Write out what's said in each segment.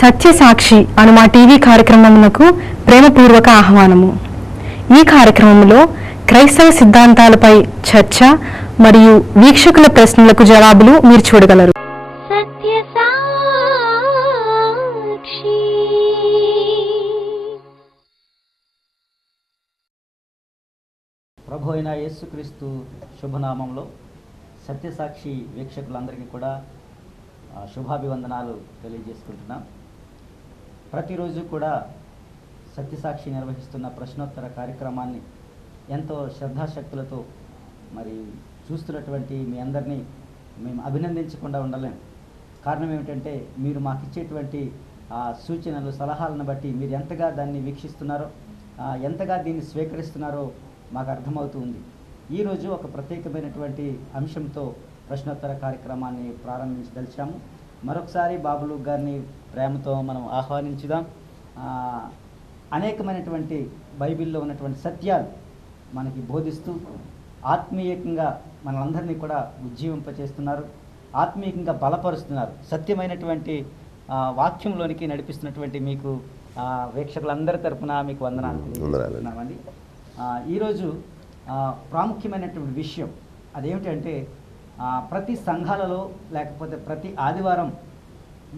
సత్యసాక్షి అను మా టీవీ కార్యక్రమమునకు ప్రేమపూర్వక ఆహ్వానము. ఈ కార్యక్రమంలో క్రైస్తవ సిద్ధాంతాలపై చర్చ మరియు వీక్షకుల ప్రశ్నలకు జవాబులు మీరు చూడగలరు. ప్రభు అయిన యేసుక్రీస్తు శుభనామంలో సత్యసాక్షి వీక్షకులందరికీ కూడా శుభాభివందనాలు తెలియజేసుకుంటున్నాం. ప్రతిరోజు కూడా సత్యసాక్షి నిర్వహిస్తున్న ప్రశ్నోత్తర కార్యక్రమాన్ని ఎంతో శ్రద్ధాశక్తులతో మరి చూస్తున్నటువంటి మీ అందరినీ మేము అభినందించకుండా ఉండలేం. కారణం ఏమిటంటే మీరు మాకు ఇచ్చేటువంటి సూచనలు సలహాలను బట్టి మీరు ఎంతగా దాన్ని వీక్షిస్తున్నారో, ఎంతగా దీన్ని స్వీకరిస్తున్నారో మాకు అర్థమవుతూ ఉంది. ఈరోజు ఒక ప్రత్యేకమైనటువంటి అంశంతో ప్రశ్నోత్తర కార్యక్రమాన్ని ప్రారంభించదలిచాము. మరొకసారి బాబులు గారిని ప్రేమతో మనం ఆహ్వానించుదాం. అనేకమైనటువంటి బైబిల్లో ఉన్నటువంటి సత్యాలు మనకి బోధిస్తూ ఆత్మీయంగా మనందరినీ కూడా ఉజ్జీవింపచేస్తున్నారు, ఆత్మీయంగా బలపరుస్తున్నారు. సత్యమైనటువంటి వాక్యంలోనికి నడిపిస్తున్నటువంటి మీకు వీక్షకులందరి తరపున మీకు వందనాలు తెలియజేస్తున్నామండి. ఈరోజు ప్రాముఖ్యమైనటువంటి విషయం అదేమిటంటే ప్రతి సంఘాలలో లేకపోతే ప్రతి ఆదివారం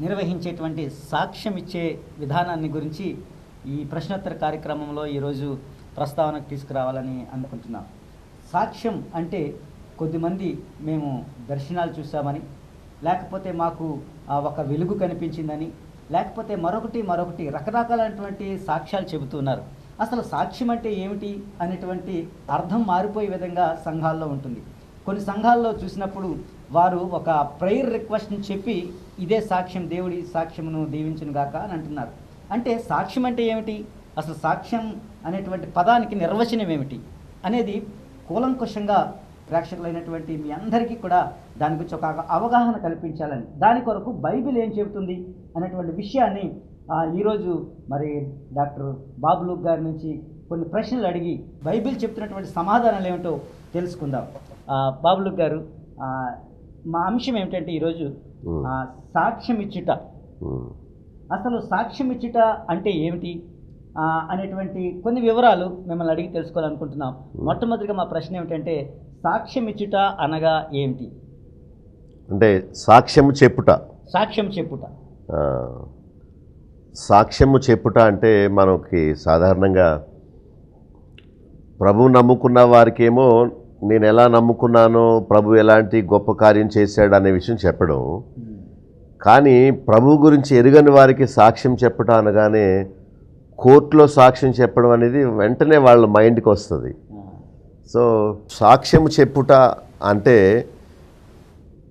నిర్వహించేటువంటి సాక్ష్యం ఇచ్చే విధానాన్ని గురించి ఈ ప్రశ్నోత్తర కార్యక్రమంలో ఈరోజు ప్రస్తావనకు తీసుకురావాలని అనుకుంటున్నాం. సాక్ష్యం అంటే కొద్దిమంది మేము దర్శనాలు చూసామని, లేకపోతే మాకు ఒక వెలుగు కనిపించిందని, లేకపోతే మరొకటి రకరకాలైనటువంటి సాక్ష్యాలు చెబుతున్నారు. అసలు సాక్ష్యం అంటే ఏమిటి అనేటువంటి అర్థం మారిపోయే విధంగా సంఘాల్లో ఉంటుంది. కొన్ని సంఘాల్లో చూసినప్పుడు వారు ఒక ప్రేయర్ రిక్వెస్ట్ని చెప్పి ఇదే సాక్ష్యం, దేవుడి సాక్ష్యమును దీవించును గాక అని అంటున్నారు. అంటే సాక్ష్యం అంటే ఏమిటి, అసలు సాక్ష్యం అనేటువంటి పదానికి నిర్వచనం ఏమిటి అనేది కూలంకుషంగా ప్రేక్షకులైనటువంటి మీ అందరికీ కూడా దాని గురించి ఒక అవగాహన కల్పించాలని, దాని కొరకు బైబిల్ ఏం చెబుతుంది అనేటువంటి విషయాన్ని ఈరోజు మరి డాక్టర్ బాబులు గారి నుంచి కొన్ని ప్రశ్నలు అడిగి బైబిల్ చెప్తున్నటువంటి సమాధానాలు ఏమిటో తెలుసుకుందాం. బాబులు గారు, మా అంశం ఏమిటంటే ఈరోజు సాక్ష్యం ఇచ్చుట. అసలు సాక్ష్యం ఇచ్చుట అంటే ఏమిటి అనేటువంటి కొన్ని వివరాలు మిమ్మల్ని అడిగి తెలుసుకోవాలనుకుంటున్నాం. మొట్టమొదటిగా మా ప్రశ్న ఏమిటంటే సాక్ష్యం ఇచ్చుట అనగా ఏమిటి? అంటే సాక్ష్యము చెప్పుట. సాక్ష్యము చెప్పుట అంటే మనకి సాధారణంగా ప్రభు నమ్ముకున్న వారికేమో నేను ఎలా నమ్ముకున్నానో, ప్రభు ఎలాంటి గొప్ప కార్యం చేశాడు అనే విషయం చెప్పడం. కానీ ప్రభు గురించి ఎరుగని వారికి సాక్ష్యం చెప్పట అనగానే కోర్టులో సాక్ష్యం చెప్పడం అనేది వెంటనే వాళ్ళ మైండ్కి వస్తుంది. సో సాక్ష్యం చెప్పుట అంటే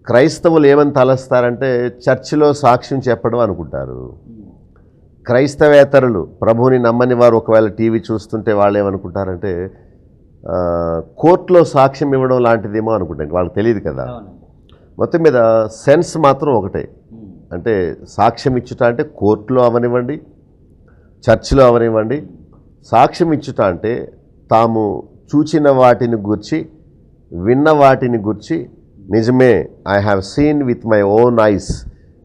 క్రైస్తవులు ఏమని తలస్తారంటే చర్చిలో సాక్ష్యం చెప్పడం అనుకుంటారు. క్రైస్తవేతరులు, ప్రభువుని నమ్మని వారు ఒకవేళ టీవీ చూస్తుంటే వాళ్ళు ఏమనుకుంటారంటే కోర్టులో సాక్ష్యం ఇవ్వడం లాంటిదేమో అనుకుంటారు. వాళ్ళకి తెలియదు కదా. మొత్తం మీద సెన్స్ మాత్రం ఒకటే. అంటే సాక్ష్యం ఇచ్చుట అంటే కోర్టులో అవనివ్వండి, చర్చిలో అవనివ్వండి. సాక్ష్యం ఇచ్చుట అంటే తాము చూచిన వాటిని గురించి, విన్న వాటిని గురించి, నిజమే, I have seen with my own eyes,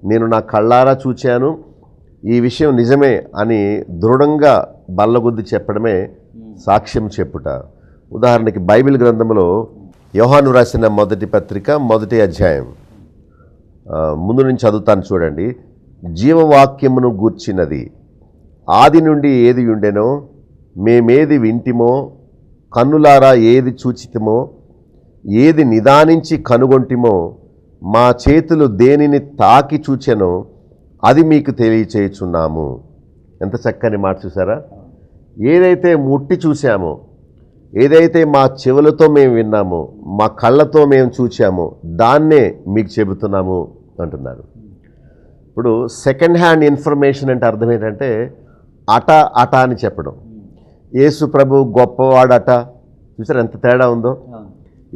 నేను నా కళ్ళారా చూచాను, ఈ విషయం నిజమే అని దృఢంగా బల్లగుద్ది చెప్పడమే సాక్ష్యం చెప్పుట. ఉదాహరణకి బైబిల్ గ్రంథంలో యోహాను రాసిన మొదటి పత్రిక 1వ అధ్యాయం ముందు నుంచి చదువుతాను చూడండి. జీవవాక్యమును గూర్చినది ఆది నుండి ఏది ఉండెనో, మేమేది వింటిమో, కన్నులారా ఏది చూచితిమో, ఏది నిదానించి కనుగొంటిమో, మా చేతులు దేనిని తాకి చూచెనో అది మీకు తెలియచేయుచున్నాము. ఎంత చక్కని మాట చూసారా? ఏదైతే ముట్టి చూసామో, ఏదైతే మా చెవులతో మేము విన్నామో, మా కళ్ళతో మేము చూచామో దాన్నే మీకు చెబుతున్నాము అంటున్నారు. ఇప్పుడు సెకండ్ హ్యాండ్ ఇన్ఫర్మేషన్ అంటే అర్థం ఏంటంటే అట అని చెప్పడం. యేసు ప్రభు గొప్పవాడట, చూసారు ఎంత తేడా ఉందో.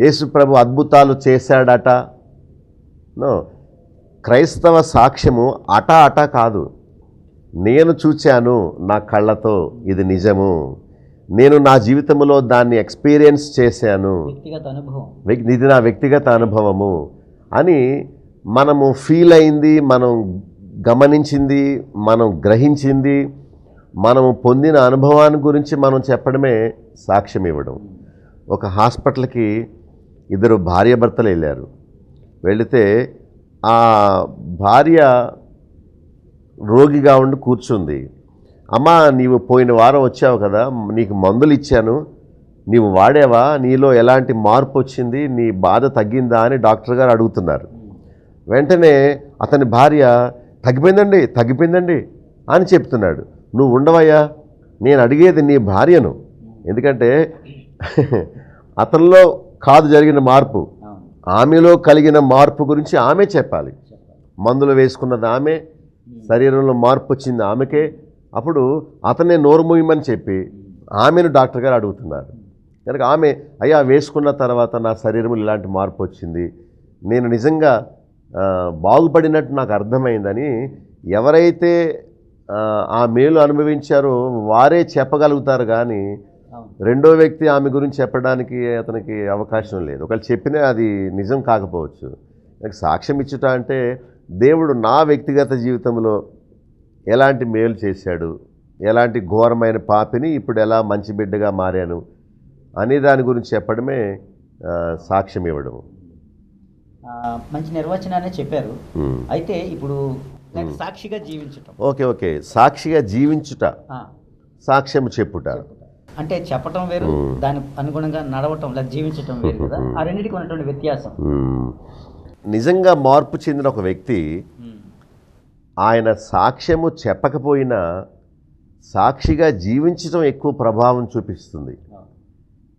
యేసు ప్రభు అద్భుతాలు చేశాడట. నో, క్రైస్తవ సాక్ష్యము అట కాదు. నేను చూచాను నా కళ్ళతో, ఇది నిజము, నేను నా జీవితంలో దాన్ని ఎక్స్పీరియన్స్ చేశాను, ఇది నా వ్యక్తిగత అనుభవము అని మనము ఫీల్ అయింది, మనం గమనించింది, మనం గ్రహించింది, మనం పొందిన అనుభవాన్ని గురించి మనం చెప్పడమే సాక్ష్యం ఇవ్వడం. ఒక హాస్పిటల్కి ఇద్దరు భార్యాభర్తలు వెళ్ళారు. వెళితే ఆ భార్య రోగిగా ఉండి కూర్చుంది. అమ్మా, నీవు పోయిన వారం వచ్చావు కదా, నీకు మందులు ఇచ్చాను, నీవు వాడేవా, నీలో ఎలాంటి మార్పు వచ్చింది, నీ బాధ తగ్గిందా అని డాక్టర్ గారు అడుగుతున్నారు. వెంటనే అతని భార్య తగ్గిపోయిందండి అని చెప్తున్నాడు. నువ్వు ఉండవయ్యా, నేను అడిగేది నీ భార్యను. ఎందుకంటే అతనిలో కాదు జరిగిన మార్పు, ఆమెలో కలిగిన మార్పు గురించి ఆమె చెప్పాలి. మందులు వేసుకున్నది ఆమె, శరీరంలో మార్పు వచ్చింది ఆమెకే. అప్పుడు అతనే నోరు మూయమని చెప్పి ఆమెను డాక్టర్ గారు అడుగుతున్నారు. కనుక ఆమె, అయ్యా వేసుకున్న తర్వాత నా శరీరంలో ఇలాంటి మార్పు వచ్చింది, నేను నిజంగా బాగుపడినట్టు నాకు అర్థమైందని ఎవరైతే ఆ మేలు అనుభవించారో వారే చెప్పగలుగుతారు. కానీ రెండో వ్యక్తి ఆమె గురించి చెప్పడానికి అతనికి అవకాశం లేదు. ఒకవేళ చెప్పినా అది నిజం కాకపోవచ్చు. నాకు సాక్ష్యం ఇచ్చుట అంటే దేవుడు నా వ్యక్తిగత జీవితంలో ఎలాంటి మేలు చేశాడు, ఎలాంటి ఘోరమైన పాపిని ఇప్పుడు ఎలా మంచి బిడ్డగా మారాను అనే దాని గురించి చెప్పడమే సాక్ష్యం ఇవ్వడం. మంచి నిర్వచనాన్ని చెప్పారు. అయితే ఇప్పుడు సాక్షిగా జీవించటం. ఓకే, సాక్షిగా జీవించుట, సాక్ష్యం చెప్పుట అంటే చెప్పటం వేరు, దాని అనుగుణంగా నడవటం లేదా జీవించటం వేరు కదా. ఆ రెండింటికి ఉన్నటువంటి వ్యత్యాసం. నిజంగా మార్పు చెందిన ఒక వ్యక్తి ఆయన సాక్ష్యము చెప్పకపోయినా సాక్షిగా జీవించటం ఎక్కువ ప్రభావం చూపిస్తుంది.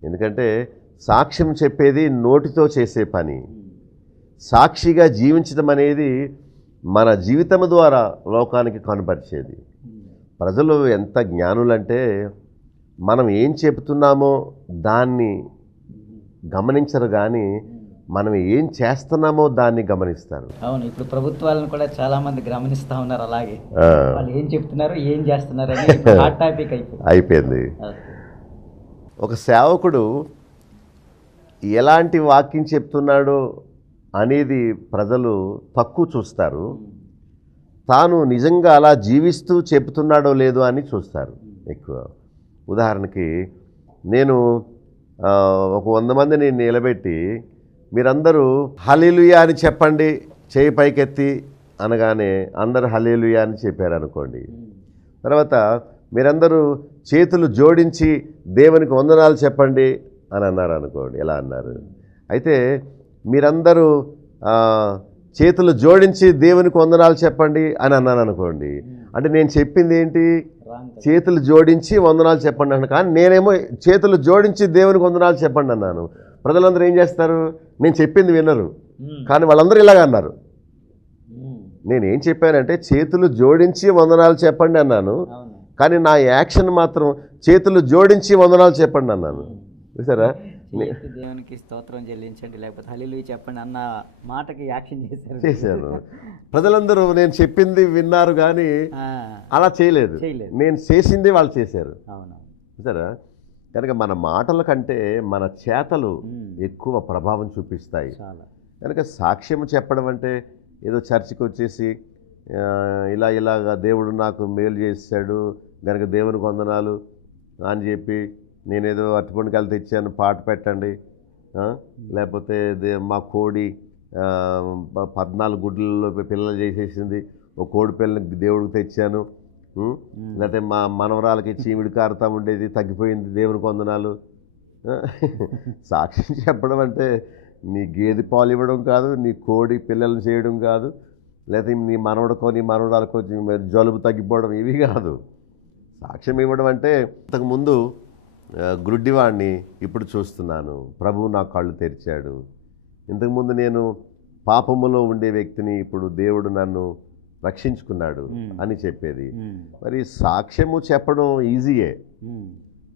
ఎందుకంటే సాక్ష్యం చెప్పేది నోటితో చేసే పని, సాక్షిగా జీవించడం అనేది మన జీవితం ద్వారా లోకానికి కనపరిచేది. ప్రజలు ఎంత జ్ఞానులంటే మనం ఏం చెబుతున్నామో దాన్ని గమనించరు, కానీ మనం ఏం చేస్తున్నామో దాన్ని గమనిస్తారు. అవును, ఇప్పుడు ప్రభుత్వాలను కూడా చాలా మంది గమనిస్తూ ఉన్నారు. అలాగే వాళ్ళు ఏం చెప్తున్నారు, ఏం చేస్తున్నారు అని హాట్ టాపిక్ అయిపోయింది. ఒక సేవకుడు ఎలాంటి వాక్యం చెప్తున్నాడో అనేది ప్రజలు తక్కువ చూస్తారు, తాను నిజంగా అలా జీవిస్తూ చెప్తున్నాడో లేదో అని చూస్తారు ఎక్కువ. ఉదాహరణకి నేను ఒక 100 మందిని నిలబెట్టి మీరందరూ హల్లెలూయా అని చెప్పండి చేయి పైకెత్తి అనగానే అందరూ హల్లెలూయా అని చెప్పారనుకోండి. తర్వాత మీరందరూ చేతులు జోడించి దేవునికి వందనాలు చెప్పండి అని అన్నారు అనుకోండి. ఎలా అన్నారు? అయితే మీరందరూ చేతులు జోడించి దేవునికి వందనాలు చెప్పండి అని అన్నాను అనుకోండి. అంటే నేను చెప్పింది ఏంటి? చేతులు జోడించి వందనాలు చెప్పండి అన్నాను, కానీ నేనేమో చేతులు జోడించి దేవునికి వందనాలు చెప్పండి అన్నాను. ప్రజలందరూ ఏం చేస్తారు? నేను చెప్పింది వినరు, కానీ వాళ్ళందరూ ఇలాగ అన్నారు. నేనేం చెప్పానంటే చేతులు జోడించి వందనాలు చెప్పండి అన్నాను, కానీ నా యాక్షన్ మాత్రం చేతులు జోడించి వందనాలు చెప్పండి అన్నాను. చూసారా? దేవునికి స్తోత్రం చెల్లించండి లేకపోతే హల్లెలూయా చెప్పండి అన్న మాటకి యాక్షన్ చేశాను. ప్రజలందరూ నేను చెప్పింది విన్నారు కానీ అలా చేయలేదు, నేను చేసింది వాళ్ళు చేశారు. చూసారా? కనుక మన మాటల కంటే మన చేతలు ఎక్కువ ప్రభావం చూపిస్తాయి. కనుక సాక్ష్యం చెప్పడం అంటే ఏదో చర్చికి వచ్చేసి ఇలాగా దేవుడు నాకు మేలు చేశాడు కనుక దేవునికి వందనాలు అని చెప్పి నేనేదో అరటిపండుకాయలు తెచ్చాను పాట పెట్టండి, లేకపోతే మా కోడి 14 గుడ్లలో పిల్లలు చేసేసింది, ఒక కోడి పిల్లని దేవుడికి తెచ్చాను, లేకపోతే మా మనవరాలకి చీమిడి కారుతా ఉండేది తగ్గిపోయింది దేవునికి వందనాలు. సాక్ష్యం చెప్పడం అంటే నీ గేదె పాలు ఇవ్వడం కాదు, నీ కోడి పిల్లలు చేయడం కాదు, లేకపోతే నీ మనవడికో నీ మనవరాలకో జలుబు తగ్గిపోవడం, ఇవి కాదు. సాక్ష్యం ఇవ్వడం అంటే ఇంతకుముందు గుడ్డివాడిని ఇప్పుడు చూస్తున్నాను, ప్రభువు నా కళ్ళు తెరిచాడు, ఇంతకుముందు నేను పాపములో ఉండే వ్యక్తిని ఇప్పుడు దేవుడు నన్ను రక్షించుకున్నాడు అని చెప్పేది. మరి సాక్ష్యము చెప్పడం ఈజీయే,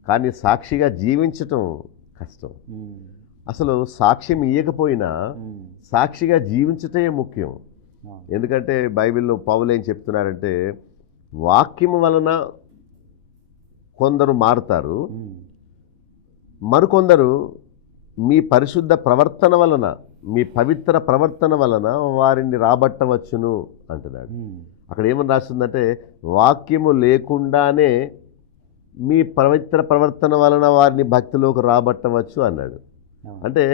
కానీ సాక్షిగా జీవించటం కష్టం. అసలు సాక్ష్యం ఇవ్వకపోయినా సాక్షిగా జీవించటమే ముఖ్యం. ఎందుకంటే బైబిల్లో పౌలు ఏం చెప్తున్నారంటే వాక్యము వలన కొందరు మారుతారు, మరికొందరు మీ పరిశుద్ధ ప్రవర్తన వలన మీ పవిత్ర ప్రవర్తన వలన వారిని రాబట్టవచ్చును అంటున్నాడు. అక్కడ ఏమని రాస్తుందంటే వాక్యము లేకుండానే మీ పవిత్ర ప్రవర్తన వలన వారిని భక్తిలోకి రాబట్టవచ్చు అన్నాడు. అంటే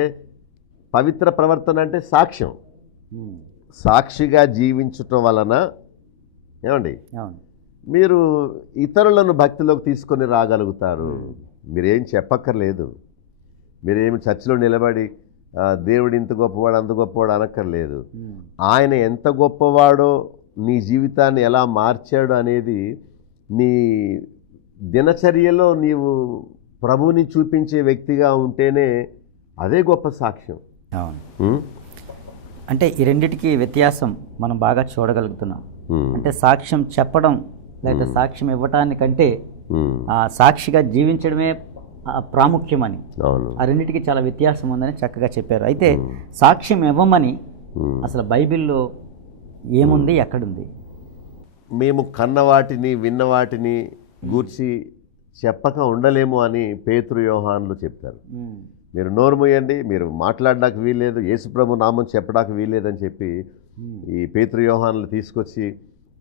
పవిత్ర ప్రవర్తన అంటే సాక్ష్యం, సాక్షిగా జీవించటం వలన ఏమండి మీరు ఇతరులను భక్తిలోకి తీసుకొని రాగలుగుతారు. మీరేం చెప్పక్కర్లేదు, మీరేమి చర్చిలో నిలబడి దేవుడు ఇంత గొప్పవాడు అంత గొప్పవాడు అనక్కర్లేదు. ఆయన ఎంత గొప్పవాడో నీ జీవితాన్ని ఎలా మార్చాడు అనేది నీ దినచర్యలో నీవు ప్రభువుని చూపించే వ్యక్తిగా ఉంటేనే అదే గొప్ప సాక్ష్యం. అంటే ఈ రెండిటికి వ్యత్యాసం మనం బాగా చూడగలుగుతున్నాం. అంటే సాక్ష్యం చెప్పడం లేదా సాక్ష్యం ఇవ్వటానికంటే సాక్షిగా జీవించడమే ప్రాముఖ్యమని, ఆ రెండింటికి చాలా వ్యత్యాసం ఉందని చక్కగా చెప్పారు. అయితే సాక్ష్యం ఇవ్వమని అసలు బైబిల్లో ఏముంది, ఎక్కడుంది? మేము కన్నవాటిని విన్నవాటిని గూర్చి చెప్పక ఉండలేము అని పేతురు యోహానులు చెప్తారు. మీరు నోరు మూయండి, మీరు మాట్లాడడానికి వీల్లేదు, యేసుప్రభు నామం చెప్పడానికి వీల్లేదని చెప్పి ఈ పేతురు యోహానులు తీసుకొచ్చి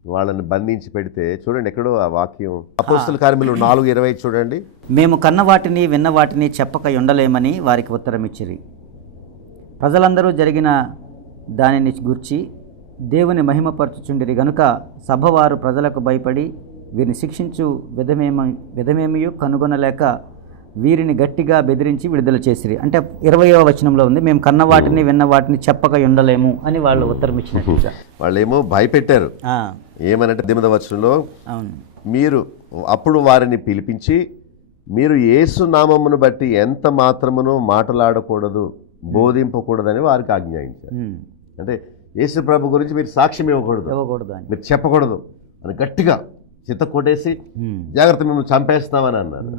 వాళ్ళని బంధించి పెడితే చూడండి ఎక్కడో ఆ వాక్యం అపోస్తల కార్యములు 4:20 చూడండి. మేము కన్నవాటిని విన్నవాటిని చెప్పక ఉండలేమని వారికి ఉత్తరం ఇచ్చిరి. ప్రజలందరూ జరిగిన దానిని గూర్చి దేవుని మహిమపరచుచుండిరి గనుక సభవారు ప్రజలకు భయపడి వీరిని శిక్షించు విధమేమియో కనుగొనలేక వీరిని గట్టిగా బెదిరించి విడుదల చేసిరి. అంటే 20వ వచనంలో ఉంది, మేము కన్నవాటిని విన్నవాటిని చెప్పక ఉండలేము అని వాళ్ళు ఉత్తరం ఇచ్చినట్టు. వాళ్ళేమో భయపెట్టారు. ఏమనంటే 8వ వచనంలో మీరు అప్పుడు వారిని పిలిపించి మీరు యేసు నామమును బట్టి ఎంత మాత్రమును మాట్లాడకూడదు, బోధింపకూడదని వారికి ఆజ్ఞాయించారు. అంటే యేసు ప్రభు గురించి మీరు సాక్ష్యం ఇవ్వకూడదు, మీరు చెప్పకూడదు అని గట్టిగా చిత్త కొట్టేసి జాగ్రత్త మేము చంపేస్తామని అన్నారు.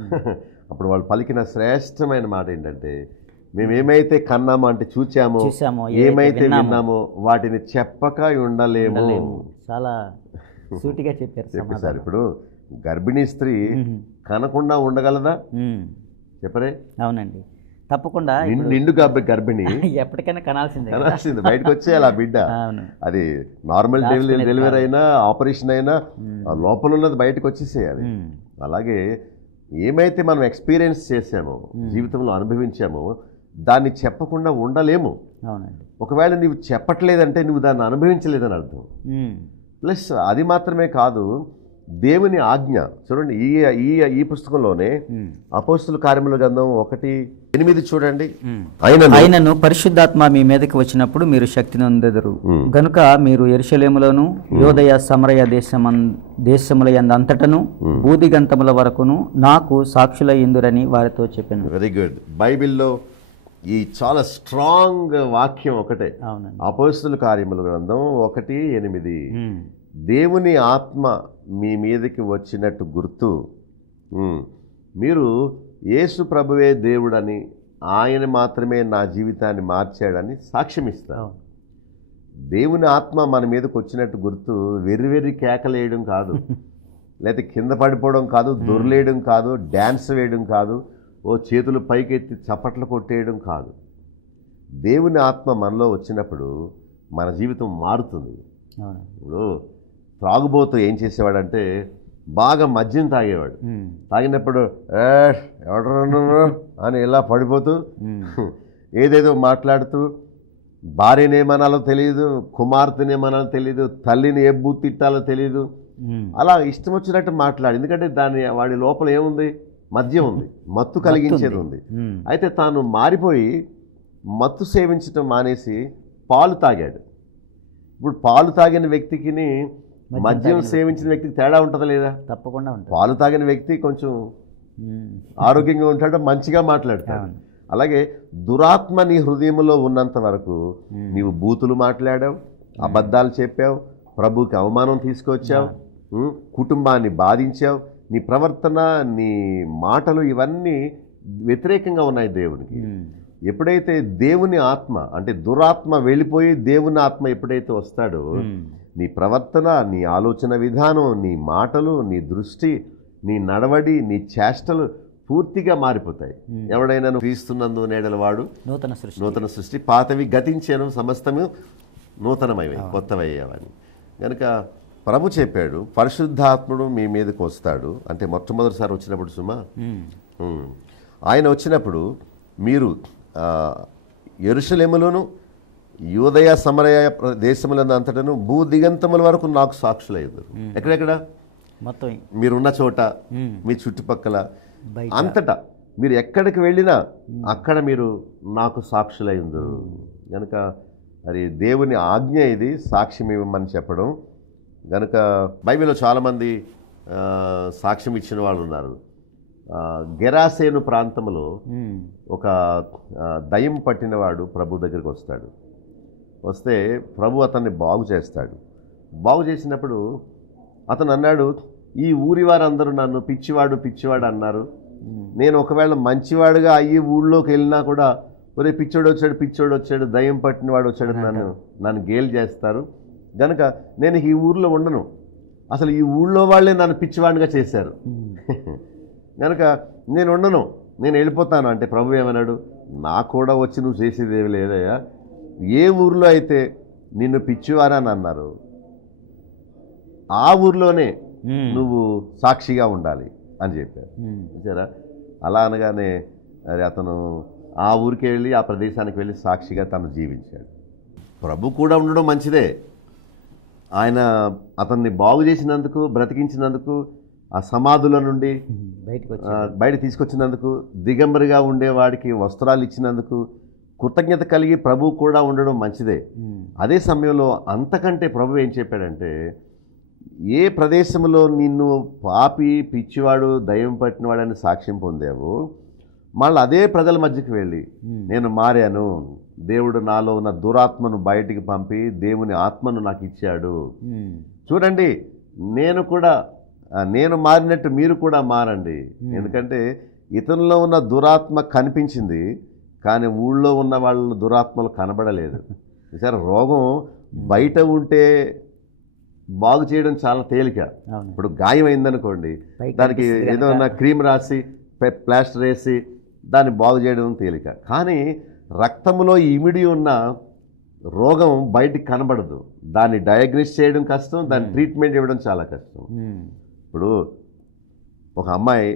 అప్పుడు వాళ్ళు పలికిన శ్రేష్టమైన మాట ఏంటంటే మేము ఏమైతే కన్నామో అంటే చూచామో ఏమైతే విన్నామో వాటిని చెప్పక ఉండలేము. చాలా సూటిగా చెప్పారు. ఇప్పుడు గర్భిణీ స్త్రీ కనకుండా ఉండగలదా చెప్పరే? అవునండి, తప్పకుండా. నిండు గర్భిణి ఎప్పటికైనా కనాల్సిందే, బయటకు వచ్చేయాలి ఆ బిడ్డ. అది నార్మల్ డెలివరీ అయినా ఆపరేషన్ అయినా లోపల ఉన్నది బయటకు వచ్చేసేయాలి. అలాగే ఏమైతే మనం ఎక్స్పీరియన్స్ చేసామో జీవితంలో అనుభవించామో దాన్ని చెప్పకుండా ఉండలేము. ఒకవేళ నువ్వు చెప్పట్లేదంటే నువ్వు దాన్ని అనుభవించలేదని అర్థం. ప్లస్ అది మాత్రమే కాదు, దేవుని ఆజ్ఞ చూడండి. ఈ పుస్తకంలోనే అపోస్తల కార్యముల గ్రంథం 1:8 చూడండి. ఆయనను పరిశుద్ధాత్మ మీ మీదకి వచ్చినప్పుడు మీరు శక్తి నొందెదరు గనుక మీరు యెరూషలేములోను యోదయ సమరయ దేశముల యందంతటను బూదిగంతముల వరకును నాకు సాక్షుల ఇందురని వారితో చెప్పాను. Very good. బైబిల్లో ఈ చాలా స్ట్రాంగ్ వాక్యం ఒకటే, అపోస్తల కార్యముల గ్రంథం 1:8. దేవుని ఆత్మ మీ మీదకి వచ్చినట్టు గుర్తు, మీరు యేసు ప్రభువే దేవుడని ఆయన మాత్రమే నా జీవితాన్ని మార్చాడని సాక్ష్యం ఇస్తారు. దేవుని ఆత్మ మన మీదకి వచ్చినట్టు గుర్తు వెర్రి కేకలేయడం కాదు, లేకపోతే కింద పడిపోవడం కాదు, దొర్లేయడం కాదు, డ్యాన్స్ వేయడం కాదు, ఓ చేతులు పైకెత్తి చప్పట్లు కొట్టేయడం కాదు. దేవుని ఆత్మ మనలో వచ్చినప్పుడు మన జీవితం మారుతుంది. ఇప్పుడు త్రాగుబోతూ ఏం చేసేవాడంటే బాగా మద్యం తాగేవాడు. తాగినప్పుడు ఎవడరు అని ఇలా పడిపోతూ ఏదేదో మాట్లాడుతూ భార్యనేమనాలో తెలియదు, కుమార్తెనేమనాలో తెలియదు, తల్లిని ఏ బూత్ తిట్టాలో తెలియదు, అలా ఇష్టం వచ్చినట్టు మాట్లాడు. ఎందుకంటే వాడి లోపల ఏముంది? మద్యం ఉంది, మత్తు కలిగించేది ఉంది. అయితే తాను మారిపోయి మత్తు సేవించడం మానేసి పాలు తాగాడు. ఇప్పుడు పాలు తాగిన వ్యక్తికి మద్యం సేవించిన వ్యక్తికి తేడా ఉంటుందా లేదా? తప్పకుండా ఉంటుంది. పాలు తాగిన వ్యక్తి కొంచెం ఆరోగ్యంగా ఉంటాడు, మంచిగా మాట్లాడతాడు. అలాగే దురాత్మ నీ హృదయంలో ఉన్నంత వరకు నీవు బూతులు మాట్లాడావు, అబద్ధాలు చెప్పావు, ప్రభుకి అవమానం తీసుకొచ్చావు, కుటుంబాన్ని బాధించావు, నీ ప్రవర్తన నీ మాటలు ఇవన్నీ వ్యతిరేకంగా ఉన్నాయి దేవునికి. ఎప్పుడైతే దేవుని ఆత్మ అంటే దురాత్మ వెళ్ళిపోయి దేవుని ఆత్మ ఎప్పుడైతే వస్తాడో నీ ప్రవర్తన, నీ ఆలోచన విధానం, నీ మాటలు, నీ దృష్టి, నీ నడవడి, నీ చేష్టలు పూర్తిగా మారిపోతాయి. ఎవడైనా క్రీస్తునందు నేడలవాడు నూతన సృష్టి, పాతవి గతించాను సమస్తము నూతనమైనవి కొత్తవయ్యావని. కనుక ప్రభు చెప్పాడు పరిశుద్ధాత్ముడు మీ మీదకి వస్తాడు అంటే మొట్టమొదటిసారి వచ్చినప్పుడు సుమా ఆయన వచ్చినప్పుడు మీరు యెరూషలేములోను యూదయ సమరయ దేశములందు అంతటను భూ దిగంతముల వరకు నాకు సాక్షులయ్యారు. ఎక్కడెక్కడ? మొత్తం మీరున్న చోట, మీ చుట్టుపక్కల అంతటా మీరు ఎక్కడికి వెళ్ళినా అక్కడ మీరు నాకు సాక్షులయ్యారు. కనుక అది దేవుని ఆజ్ఞ, ఇది సాక్ష్యం ఇవ్వమని చెప్పడం. కనుక బైబిల్లో చాలామంది సాక్ష్యం ఇచ్చిన వాళ్ళు ఉన్నారు. గెరాసేను ప్రాంతంలో ఒక దయ్యం పట్టినవాడు ప్రభు దగ్గరికి వస్తాడు. వస్తే ప్రభు అతన్ని బాగు చేస్తాడు. బాగు చేసినప్పుడు అతను అన్నాడు, ఈ ఊరి వారందరూ నన్ను పిచ్చివాడు పిచ్చివాడు అన్నారు. నేను ఒకవేళ మంచివాడుగా అయ్యి ఊళ్ళోకి వెళ్ళినా కూడా ఒరే పిచ్చోడు వచ్చాడు దయ్యం పట్టినవాడు వచ్చాడు నన్ను గేలు చేస్తారు. కనుక నేను ఈ ఊర్లో ఉండను, అసలు ఈ ఊళ్ళో వాళ్ళే నన్ను పిచ్చివాడిగా చేశారు. కనుక నేను ఉండను, నేను వెళ్ళిపోతాను. అంటే ప్రభు ఏమన్నాడు, నాకు కూడా వచ్చి నువ్వు చేసేది ఏమి లేదయ్యా, ఏ ఊర్లో అయితే నిన్ను పిచ్చివారని అన్నారు ఆ ఊర్లోనే నువ్వు సాక్షిగా ఉండాలి అని చెప్పారు. చూసారా? అలా అనగానే మరి అతను ఆ ఊరికి వెళ్ళి ఆ ప్రదేశానికి వెళ్ళి సాక్షిగా తను జీవించాడు. ప్రభు కూడా ఉండడం మంచిదే. ఆయన అతన్ని బాగు చేసినందుకు, బ్రతికించినందుకు, ఆ సమాధుల నుండి బయట తీసుకొచ్చినందుకు, దిగంబరిగా ఉండేవాడికి వస్త్రాలు ఇచ్చినందుకు కృతజ్ఞత కలిగి ప్రభు కూడా ఉండడం మంచిదే. అదే సమయంలో అంతకంటే ప్రభు ఏం చెప్పాడంటే, ఏ ప్రదేశంలో నిన్ను పాపి పిచ్చివాడు దయ్యం పట్టినవాడని సాక్ష్యం పొందావు, మళ్ళీ అదే ప్రజల మధ్యకి వెళ్ళి నేను మారాను, దేవుడు నాలో ఉన్న దురాత్మను బయటికి పంపి దేవుని ఆత్మను నాకు ఇచ్చాడు, చూడండి నేను మారినట్టు మీరు కూడా మారండి. ఎందుకంటే ఇతనిలో ఉన్న దురాత్మ కనిపించింది, కానీ ఊళ్ళో ఉన్న వాళ్ళ దురాత్మలు కనబడలేదు. సరే, రోగం బయట ఉంటే బాగు చేయడం చాలా తేలిక. ఇప్పుడు గాయం అయిందనుకోండి, దానికి ఏదైనా క్రీమ్ రాసి ప్లాస్టర్ వేసి దాన్ని బాగు చేయడం తేలిక. కానీ రక్తంలో ఇమిడి ఉన్న రోగం బయటికి కనబడదు, దాన్ని డయాగ్నోస్ చేయడం కష్టం, దాన్ని ట్రీట్మెంట్ ఇవ్వడం చాలా కష్టం. ఇప్పుడు ఒక అమ్మాయి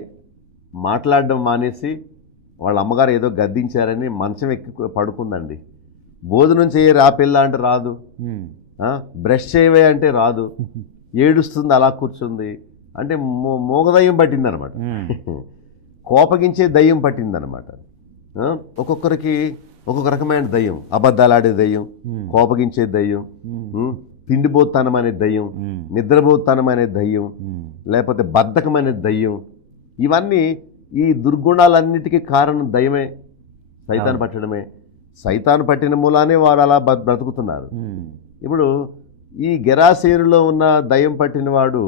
మాట్లాడడం మానేసి వాళ్ళ అమ్మగారు ఏదో గద్దించారని మంచం ఎక్కి పడుకుందండి. భోజనం చేయ రాపిల్ల అంటే రాదు, బ్రష్ చేయవే అంటే రాదు, ఏడుస్తుంది, అలా కూర్చుంది. అంటే మోగదయ్యం పట్టిందనమాట, కోపగించే దయ్యం పట్టిందనమాట. ఒక్కొక్కరికి ఒక్కొక్క రకమైన దయ్యం, అబద్ధాలాడే దయ్యం, కోపగించే దయ్యం, తిండిపోతానం అనే దయ్యం, నిద్రపోతానం అనే దయ్యం, లేకపోతే బద్ధకం అనే దయ్యం. ఇవన్నీ ఈ దుర్గుణాలన్నిటికీ కారణం దయ్యమే, సైతాను పట్టడమే. సైతాను పట్టిన మూలానే వారు అలా బ్రతుకుతున్నారు. ఇప్పుడు ఈ గెరాసేనులో ఉన్న దయ్యం పట్టినవాడు,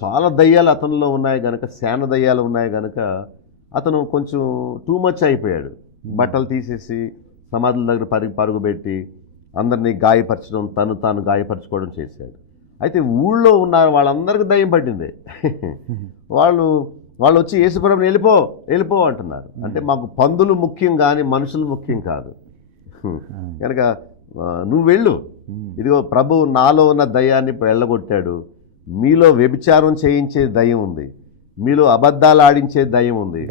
చాలా దయ్యాలు అతనిలో ఉన్నాయి కనుక, శాన దయ్యాలు ఉన్నాయి కనుక అతను కొంచెం టూ మచ్ అయిపోయాడు. బట్టలు తీసేసి సమాధుల దగ్గర పరుగుబెట్టి అందరినీ గాయపరచడం, తాను గాయపరచుకోవడం చేశాడు. అయితే ఊళ్ళో ఉన్న వాళ్ళందరికీ దయ్యం పట్టింది. వాళ్ళు వచ్చి యేసుప్రభుని వెళ్ళిపో అంటున్నారు. అంటే మాకు పందులు ముఖ్యం కానీ మనుషులు ముఖ్యం కాదు కనుక నువ్వు వెళ్ళు, ఇదిగో ప్రభు నాలో ఉన్న దయ్యాన్ని వెళ్ళగొట్టాడు, మీలో వ్యభిచారం చేయించే దయ్యం ఉంది, మీలో అబద్ధాలు ఆడించే దయ్యం ఉంది,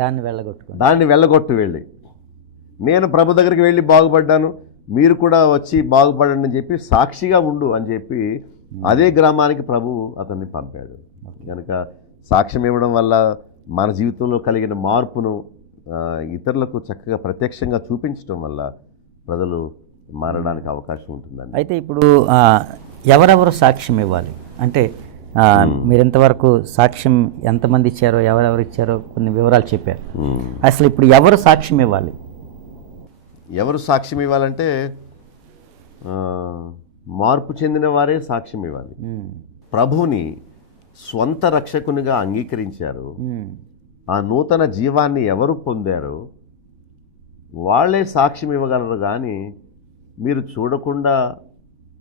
దాన్ని వెళ్ళగొట్టు వెళ్ళి, నేను ప్రభు దగ్గరికి వెళ్ళి బాగుపడ్డాను, మీరు కూడా వచ్చి బాగుపడండి అని చెప్పి సాక్షిగా ఉండు అని చెప్పి అదే గ్రామానికి ప్రభు అతన్ని పంపాడు. కనుక సాక్ష్యం ఇవ్వడం వల్ల మన జీవితంలో కలిగిన మార్పును ఇతరులకు చక్కగా ప్రత్యక్షంగా చూపించడం వల్ల ప్రజలు మారడానికి అవకాశం ఉంటుందండి. అయితే ఇప్పుడు ఎవరెవరు సాక్ష్యం ఇవ్వాలి అంటే, మీరు ఇంతవరకు సాక్ష్యం ఎంతమంది ఇచ్చారో, ఎవరెవరు ఇచ్చారో కొన్ని వివరాలు చెప్పారు. అసలు ఇప్పుడు ఎవరు సాక్ష్యం ఇవ్వాలి? ఎవరు సాక్ష్యం ఇవ్వాలంటే మార్పు చెందిన వారే సాక్ష్యం ఇవ్వాలి. ప్రభువుని స్వంత రక్షకునిగా అంగీకరించారు, ఆ నూతన జీవాన్ని ఎవరు పొందారో వాళ్ళే సాక్ష్యం ఇవ్వగలరు. కానీ మీరు చూడకుండా,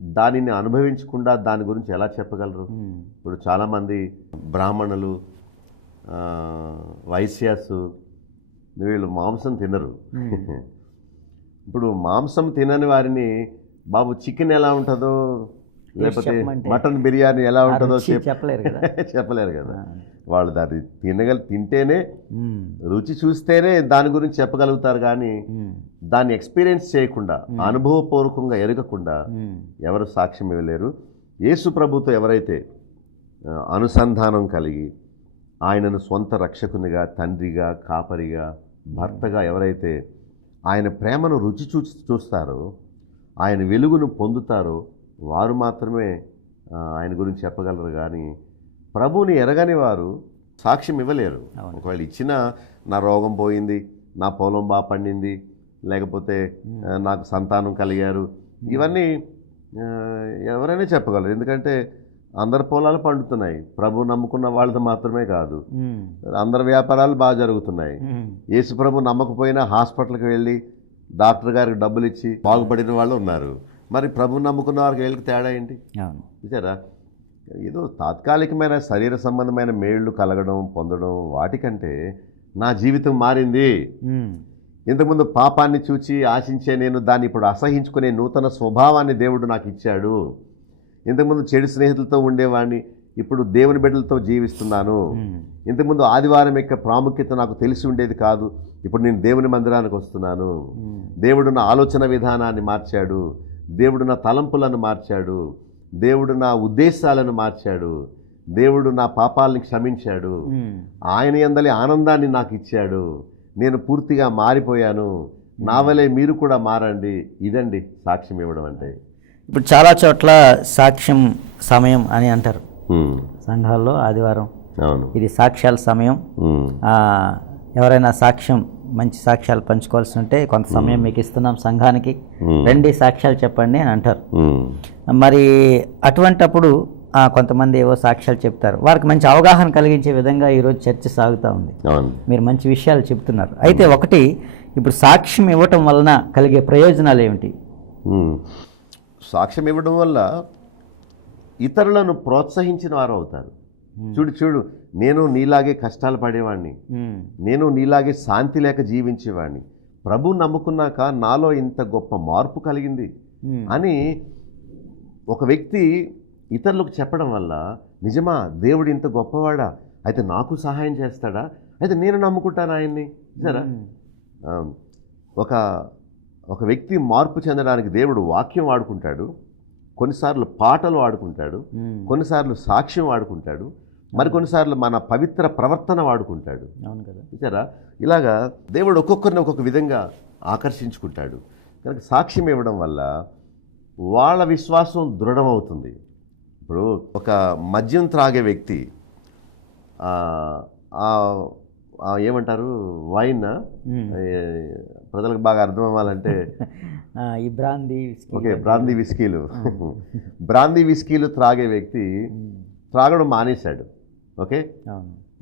దానిని అనుభవించకుండా దాని గురించి ఎలా చెప్పగలరు? ఇప్పుడు చాలామంది బ్రాహ్మణులు, వైశ్యాసు, వీళ్ళు మాంసం తినరు. ఇప్పుడు మాంసం తినని వారిని బాబు చికెన్ ఎలా ఉంటుందో లేకపోతే మటన్ బిర్యానీ ఎలా ఉంటుందో చెప్పలేరు కదా. చెప్పలేరు కదా. వాళ్ళు దాన్ని తింటేనే, రుచి చూస్తేనే దాని గురించి చెప్పగలుగుతారు. కానీ దాన్ని ఎక్స్పీరియన్స్ చేయకుండా, అనుభవపూర్వకంగా ఎరగకుండా ఎవరు సాక్ష్యం ఇవ్వలేరు. యేసు ప్రభుతో ఎవరైతే అనుసంధానం కలిగి ఆయనను సొంత రక్షకునిగా, తండ్రిగా, కాపరిగా, భర్తగా ఎవరైతే ఆయన ప్రేమను రుచి చూస్తారో, ఆయన వెలుగును పొందుతారో వారు మాత్రమే ఆయన గురించి చెప్పగలరు. కానీ ప్రభువుని ఎరగని వారు సాక్ష్యం ఇవ్వలేరు. ఒకవేళ ఇచ్చినా నా రోగం పోయింది, నా పొలం బాగా పండింది, లేకపోతే నాకు సంతానం కలిగారు, ఇవన్నీ ఎవరైనా చెప్పగలరు. ఎందుకంటే అందరి పొలాలు పండుతున్నాయి, ప్రభు నమ్ముకున్న వాళ్ళది మాత్రమే కాదు. అందరి వ్యాపారాలు బాగా జరుగుతున్నాయి. యేసు ప్రభు నమ్మకపోయినా హాస్పిటల్కి వెళ్ళి డాక్టర్ గారికి డబ్బులు ఇచ్చి బాగుపడిన వాళ్ళు ఉన్నారు. మరి ప్రభు నమ్ముకున్న వారికి వీళ్ళకి తేడా ఏంటి? చూసారా? ఏదో తాత్కాలికమైన శరీర సంబంధమైన మేళ్లు కలగడం, పొందడం వాటికంటే నా జీవితం మారింది. ఇంతకుముందు పాపాన్ని చూచి ఆశించే నేను దాన్ని ఇప్పుడు అసహించుకునే నూతన స్వభావాన్ని దేవుడు నాకు ఇచ్చాడు. ఇంతకుముందు చెడు స్నేహితులతో ఉండేవాడిని, ఇప్పుడు దేవుని బిడ్డలతో జీవిస్తున్నాను. ఇంతకుముందు ఆదివారం యొక్క ప్రాముఖ్యత నాకు తెలిసి ఉండేది కాదు, ఇప్పుడు నేను దేవుని మందిరానికి వస్తున్నాను. దేవుడు నా ఆలోచన విధానాన్ని మార్చాడు, దేవుడు నా తలంపులను మార్చాడు, దేవుడు నా ఉద్దేశాలను మార్చాడు, దేవుడు నా పాపాలని క్షమించాడు, ఆయన యందలి ఆనందాన్ని నాకు ఇచ్చాడు, నేను పూర్తిగా మారిపోయాను, నా వలే మీరు కూడా మారండి. ఇదండి సాక్ష్యం ఇవ్వడం అంటే. ఇప్పుడు చాలా చోట్ల సాక్ష్యం సమయం అని అంటారు సంఘాల్లో. ఆదివారం ఇది సాక్ష్యాల సమయం, ఎవరైనా సాక్ష్యం మంచి సాక్ష్యాలు పంచుకోవాల్సి ఉంటే కొంత సమయం మీకు ఇస్తున్నాం సంఘానికి, రండి సాక్ష్యాలు చెప్పండి అని అంటారు. మరి అటువంటప్పుడు కొంతమంది ఏవో సాక్ష్యాలు చెప్తారు, వారికి మంచి అవగాహన కలిగించే విధంగా ఈరోజు చర్చ సాగుతూ ఉంది. మీరు మంచి విషయాలు చెప్తున్నారు. అయితే ఒకటి, ఇప్పుడు సాక్ష్యం ఇవ్వటం వలన కలిగే ప్రయోజనాలు ఏమిటి? సాక్ష్యం ఇవ్వడం వల్ల ఇతరులను ప్రోత్సహించిన వారు అవుతారు. చూడు నేను నీలాగే కష్టాలు పడేవాడిని, నేను నీలాగే శాంతి లేక జీవించేవాడిని, ప్రభు నమ్ముకున్నాక నాలో ఇంత గొప్ప మార్పు కలిగింది అని ఒక వ్యక్తి ఇతరులకు చెప్పడం వల్ల, నిజమా దేవుడు ఇంత గొప్పవాడా, అయితే నాకు సహాయం చేస్తాడా, అయితే నేను నమ్ముకుంటాను ఆయన్ని. సరే, ఒక వ్యక్తి మార్పు చెందడానికి దేవుడు వాక్యం వాడుకుంటాడు, కొన్నిసార్లు పాటలు వాడుకుంటాడు, కొన్నిసార్లు సాక్ష్యం వాడుకుంటాడు, మరికొన్నిసార్లు మన పవిత్ర ప్రవర్తన వాడుకుంటాడు. అవును కదా. చూసారా? ఇలాగా దేవుడు ఒక్కొక్కరిని ఒక్కొక్క విధంగా ఆకర్షించుకుంటాడు. కనుక సాక్ష్యం ఇవ్వడం వల్ల వాళ్ళ విశ్వాసం దృఢమవుతుంది. ఇప్పుడు ఒక మద్యం త్రాగే వ్యక్తి ఏమంటారు, వైన్ ప్రజలకు బాగా అర్థం అవ్వాలంటే ఈ బ్రాందీ విస్కీలు బ్రాందీ విస్కీలు త్రాగే వ్యక్తి త్రాగడం మానేశాడు. ఓకే,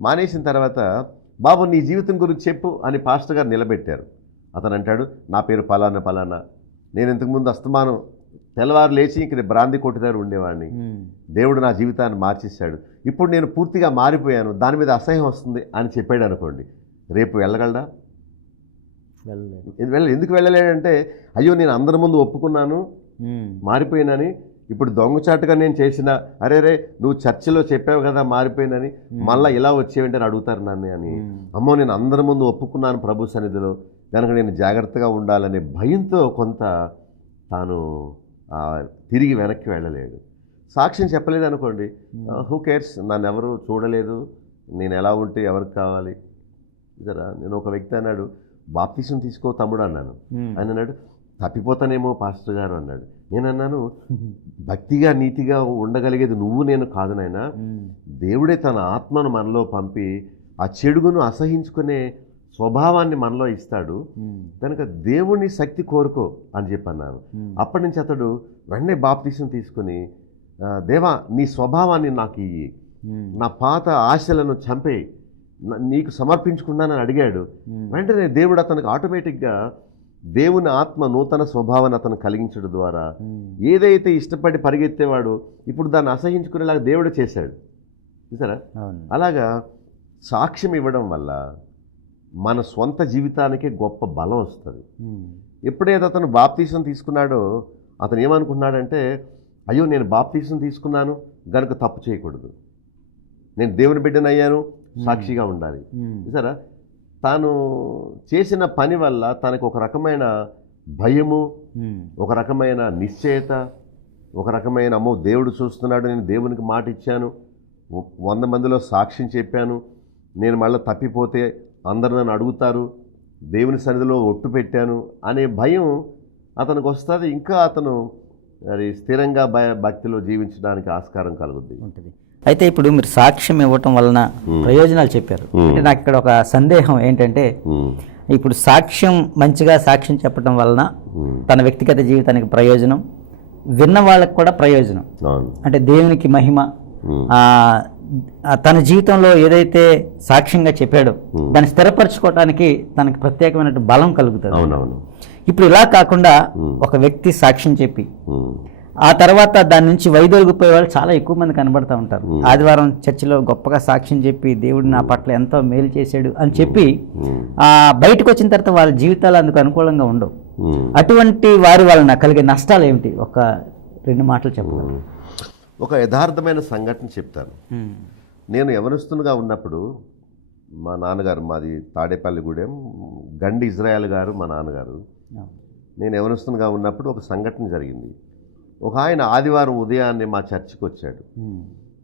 మానేసిన తర్వాత, బాబు నీ జీవితం గురించి చెప్పు అని పాస్టర్ గారు నిలబెట్టారు. అతను అంటాడు, నా పేరు పలానా పలానా, నేను ఇంతకుముందు అస్తమానం తెల్లవారు లేచి ఇక్కడ బ్రాందీ కొట్టుదారు ఉండేవాడిని, దేవుడు నా జీవితాన్ని మార్చేశాడు, ఇప్పుడు నేను పూర్తిగా మారిపోయాను, దాని మీద అసహ్యం వస్తుంది అని చెప్పాడు అనుకోండి, రేపు వెళ్ళగలడా? ఎందుకు వెళ్ళలేడంటే, అయ్యో నేను అందరి ముందు ఒప్పుకున్నాను మారిపోయినని, ఇప్పుడు దొంగచాటుగా నేను చేసిన, అరే నువ్వు చర్చిలో చెప్పావు కదా మారిపోయినని, మళ్ళీ ఇలా వచ్చేవంటే అడుగుతారు నన్ను అని, అమ్మో నేను అందరి ముందు ఒప్పుకున్నాను ప్రభు సన్నిధిలో, కనుక నేను జాగ్రత్తగా ఉండాలనే భయంతో కొంత తాను తిరిగి వెనక్కి వెళ్ళలేడు. సాక్ష్యం చెప్పలేదు అనుకోండి, హూ కేర్స్, నన్ను ఎవరు చూడలేదు, నేను ఎలా ఉంటే ఎవరికి కావాలి. ఇదరా, నేను ఒక వ్యక్తి అన్నాడు, బాప్తిసం తీసుకో తమ్ముడు అన్నాను. ఆయన అన్నాడు, తప్పిపోతానేమో పాస్టర్ గారు అన్నాడు. నేను అన్నాను, భక్తిగా నీతిగా ఉండగలిగేది నువ్వు నేను కాదు నాయనా, దేవుడే తన ఆత్మను మనలో పంపి ఆ చెడుగును అసహించుకునే స్వభావాన్ని మనలో ఇస్తాడు, కనుక దేవుని శక్తి కోరుకో అని చెప్పన్నాను. అప్పటి నుంచి అతడు వెంటనే బాప్తిసం తీసుకుని, దేవా నీ స్వభావాన్ని నాకు ఇయ్యి, నా పాత ఆశలను చంపేయి, నీకు సమర్పించుకున్నానని అడిగాడు. వెంటనే దేవుడు అతనికి ఆటోమేటిక్గా దేవుని ఆత్మ నూతన స్వభావాన్ని అతను కలిగించడం ద్వారా ఏదైతే ఇష్టపడి పరిగెత్తేవాడు ఇప్పుడు దాన్ని అసహించుకునేలాగా దేవుడు చేశాడు. చూసారా? అలాగా సాక్ష్యం ఇవ్వడం వల్ల మన స్వంత జీవితానికే గొప్ప బలం వస్తుంది. ఎప్పుడైతే అతను బాప్తీసం తీసుకున్నాడో అతను ఏమనుకున్నాడంటే, అయ్యో నేను బాప్తీసం తీసుకున్నాను గనుక తప్పు చేయకూడదు, నేను దేవుని బిడ్డనయ్యాను సాక్షిగా ఉండాలి. చూసారా, తాను చేసిన పని వల్ల తనకు ఒక రకమైన భయము, ఒక రకమైన నిశ్చయత, ఒక రకమైన అమ్మో దేవుడు చూస్తున్నాడు, నేను దేవునికి మాట ఇచ్చాను, 100 మందిలో సాక్ష్యం చెప్పాను, నేను మళ్ళీ తప్పిపోతే అందరు నన్ను అడుగుతారు, దేవుని సన్నిధిలో ఒట్టు పెట్టాను అనే భయం అతనికి వస్తుంది. ఇంకా అతను మరి స్థిరంగా భక్తిలో జీవించడానికి ఆస్కారం కలుగుద్ది ఉంటుంది. అయితే ఇప్పుడు మీరు సాక్ష్యం ఇవ్వటం వలన ప్రయోజనాలు చెప్పారు. అంటే నాకు ఇక్కడ ఒక సందేహం ఏంటంటే, ఇప్పుడు సాక్ష్యం మంచిగా సాక్ష్యం చెప్పడం వలన తన వ్యక్తిగత జీవితానికి ప్రయోజనం, విన్న వాళ్ళకి కూడా ప్రయోజనం. అంటే దేవునికి మహిమ, తన జీవితంలో ఏదైతే సాక్ష్యంగా చెప్పాడో దాన్ని స్థిరపరచుకోవడానికి తనకి ప్రత్యేకమైన బలం కలుగుతుంది. ఇప్పుడు ఇలా కాకుండా ఒక వ్యక్తి సాక్ష్యం చెప్పి ఆ తర్వాత దాని నుంచి వైదొలిగిపోయే వాళ్ళు చాలా ఎక్కువ మంది కనబడుతూ ఉంటారు. ఆదివారం చర్చిలో గొప్పగా సాక్ష్యం చెప్పి దేవుడు నా పట్ల ఎంతో మేలు చేశాడు అని చెప్పి బయటకు వచ్చిన తర్వాత వాళ్ళ జీవితాలు అందుకు అనుకూలంగా ఉండవు. అటువంటి వారి వలన కలిగే నష్టాలు ఏమిటి? ఒక 2 మాటలు చెప్పగలరు. ఒక యథార్థమైన సంఘటన చెప్తాను. నేను యవనస్తునిగా ఉన్నప్పుడు మా నాన్నగారు, మాది తాడేపల్లిగూడెం, గండి ఇజ్రాయల్ గారు మా నాన్నగారు. నేను యవనస్తునిగా ఉన్నప్పుడు ఒక సంఘటన జరిగింది. ఒక ఆయన ఆదివారం ఉదయాన్నే మా చర్చికి వచ్చాడు.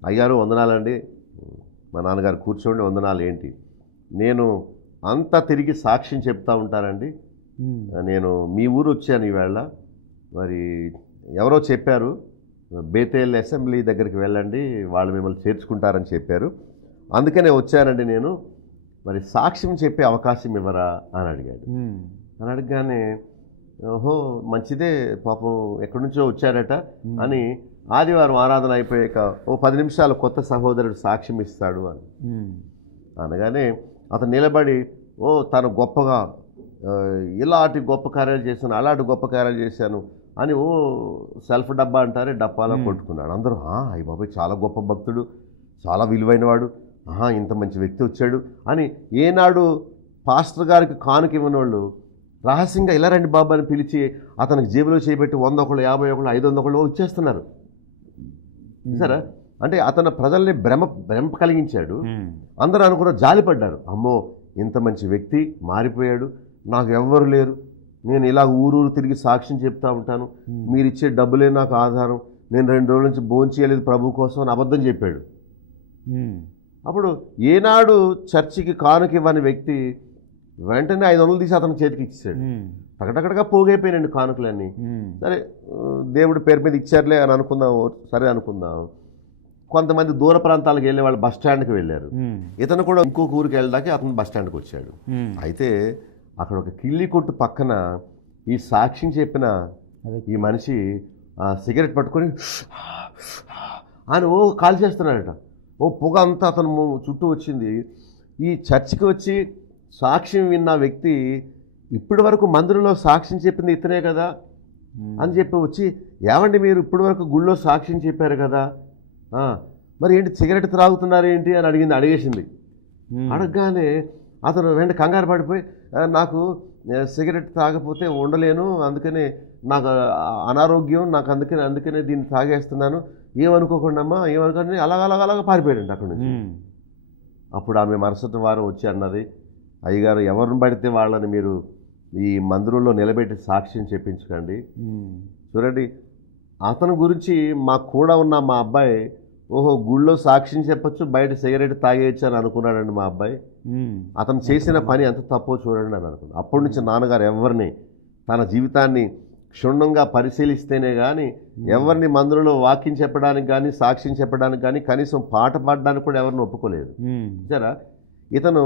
అయ్యారు వందనాలండి. మా నాన్నగారు కూర్చోండి, వందనాలు ఏంటి, నేను అంతా తిరిగి సాక్ష్యం చెప్తా ఉంటానండి, నేను మీ ఊరు వచ్చాను ఈవేళ, మరి ఎవరో చెప్పారు బేతేల్ అసెంబ్లీ దగ్గరికి వెళ్ళండి, వాళ్ళు మిమ్మల్ని చేర్చుకుంటారని చెప్పారు, అందుకనే వచ్చానండి నేను, మరి సాక్ష్యం చెప్పే అవకాశం ఇవ్వరా అని అడిగాడు. అని అడగగానే ఓహో మంచిదే, పాపం ఎక్కడి నుంచో వచ్చారట అని ఆదివారం ఆరాధన అయిపోయాక 10 నిమిషాలు కొత్త సహోదరుడు సాక్ష్యం ఇస్తాడు అని అనగానే అతను నిలబడి తను గొప్పగా ఇలాంటి గొప్ప కార్యాలు చేశాను, అలాంటి గొప్ప కార్యాలు చేశాను అని సెల్ఫ్ డబ్బా అంటారే డబ్బాలో కొట్టుకున్నాడు. అందరూ అయ్య బాబాయ్ చాలా గొప్ప భక్తుడు, చాలా విలువైనవాడు, ఇంత మంచి వ్యక్తి వచ్చాడు అని. ఏనాడు పాస్టర్ గారికి కానుక ఇవ్వని వాళ్ళు రహస్యంగా ఇలా రండి బాబు అని పిలిచి అతనికి జేబులో చేయబెట్టి 100 ఒకళ్ళు, 50 ఒకళ్ళు, 500 ఇచ్చేస్తున్నారు. సరే, అంటే అతను ప్రజల్ని భ్రమ కలిగించాడు. అందరూ అనుకున్న జాలిపడ్డారు, అమ్మో ఇంత మంచి వ్యక్తి మారిపోయాడు, నాకు ఎవ్వరు లేరు, నేను ఇలా ఊరూరు తిరిగి సాక్ష్యం చెప్తా ఉంటాను, మీరు ఇచ్చే డబ్బులే నాకు ఆధారం, నేను 2 రోజుల నుంచి భోజనం చేయలేదు ప్రభు కోసం అని అబద్ధం చెప్పాడు. అప్పుడు ఏనాడు చర్చికి కానుక ఇవ్వని వ్యక్తి వెంటనే 500 తీసి అతని చేతికి ఇచ్చాడు. టకటకటగా పోగైపోయినండి కానుకలన్నీ. సరే దేవుడి పేరు మీద ఇచ్చారులే అని అనుకుందాం, సరే అనుకుందాం. కొంతమంది దూర ప్రాంతాలకు వెళ్ళే వాళ్ళు బస్ స్టాండ్కి వెళ్ళారు. ఇతను కూడా ఇంకొక ఊరికి వెళ్ళడానికి అతను బస్ స్టాండ్కి వచ్చాడు. అయితే అక్కడ ఒక కిళ్ళి కొట్టు పక్కన ఈ సాక్ష్యం చెప్పిన ఈ మనిషి సిగరెట్ పట్టుకొని అని కాల్ చేస్తున్నాడట. పొగ అంతా అతను చుట్టూ వచ్చింది. ఈ చర్చికి వచ్చి సాక్ష్యం విన్న వ్యక్తి ఇప్పటి వరకు మందిరంలో సాక్ష్యం చెప్పింది ఇతనే కదా అని చెప్పి వచ్చి, ఏమండి మీరు ఇప్పటి వరకు గుళ్ళో సాక్ష్యం చెప్పారు కదా, మరి ఏంటి సిగరెట్ త్రాగుతున్నారు ఏంటి అని అడిగేసింది. అడగగానే అతను వెంట కంగారు పడిపోయి, నాకు సిగరెట్ తాగకపోతే ఉండలేను, అందుకనే నాకు అనారోగ్యం, నాకు అందుకనే దీన్ని తాగేస్తున్నాను, ఏమనుకోకుండా అమ్మా ఏమనుకోండి, అలాగ పారిపోయాడండి అక్కడి నుంచి. అప్పుడు ఆమె మరుసటి వారం వచ్చి అన్నది, అయ్యగారు ఎవరిని పడితే వాళ్ళని మీరు ఈ మందిరంలో నిలబెట్టి సాక్ష్యం చెప్పించకండి. చూడండి, అతని గురించి మాకు కూడా ఉన్న మా అబ్బాయి గుళ్ళో సాక్ష్యం చెప్పచ్చు, బయట సిగరెట్ తాగేయచ్చు అని అనుకున్నాడండి మా అబ్బాయి. అతను చేసిన పని ఎంత తప్పో చూడండి అని అనుకున్నాను. అప్పటి నుంచి నాన్నగారు ఎవరిని తన జీవితాన్ని క్షుణ్ణంగా పరిశీలిస్తేనే కానీ ఎవరిని మందిరంలో వాక్యం చెప్పడానికి కానీ సాక్ష్యం చెప్పడానికి కానీ కనీసం పాట పాడడానికి కూడా ఎవరిని ఒప్పుకోలేదు. సరే, ఇతను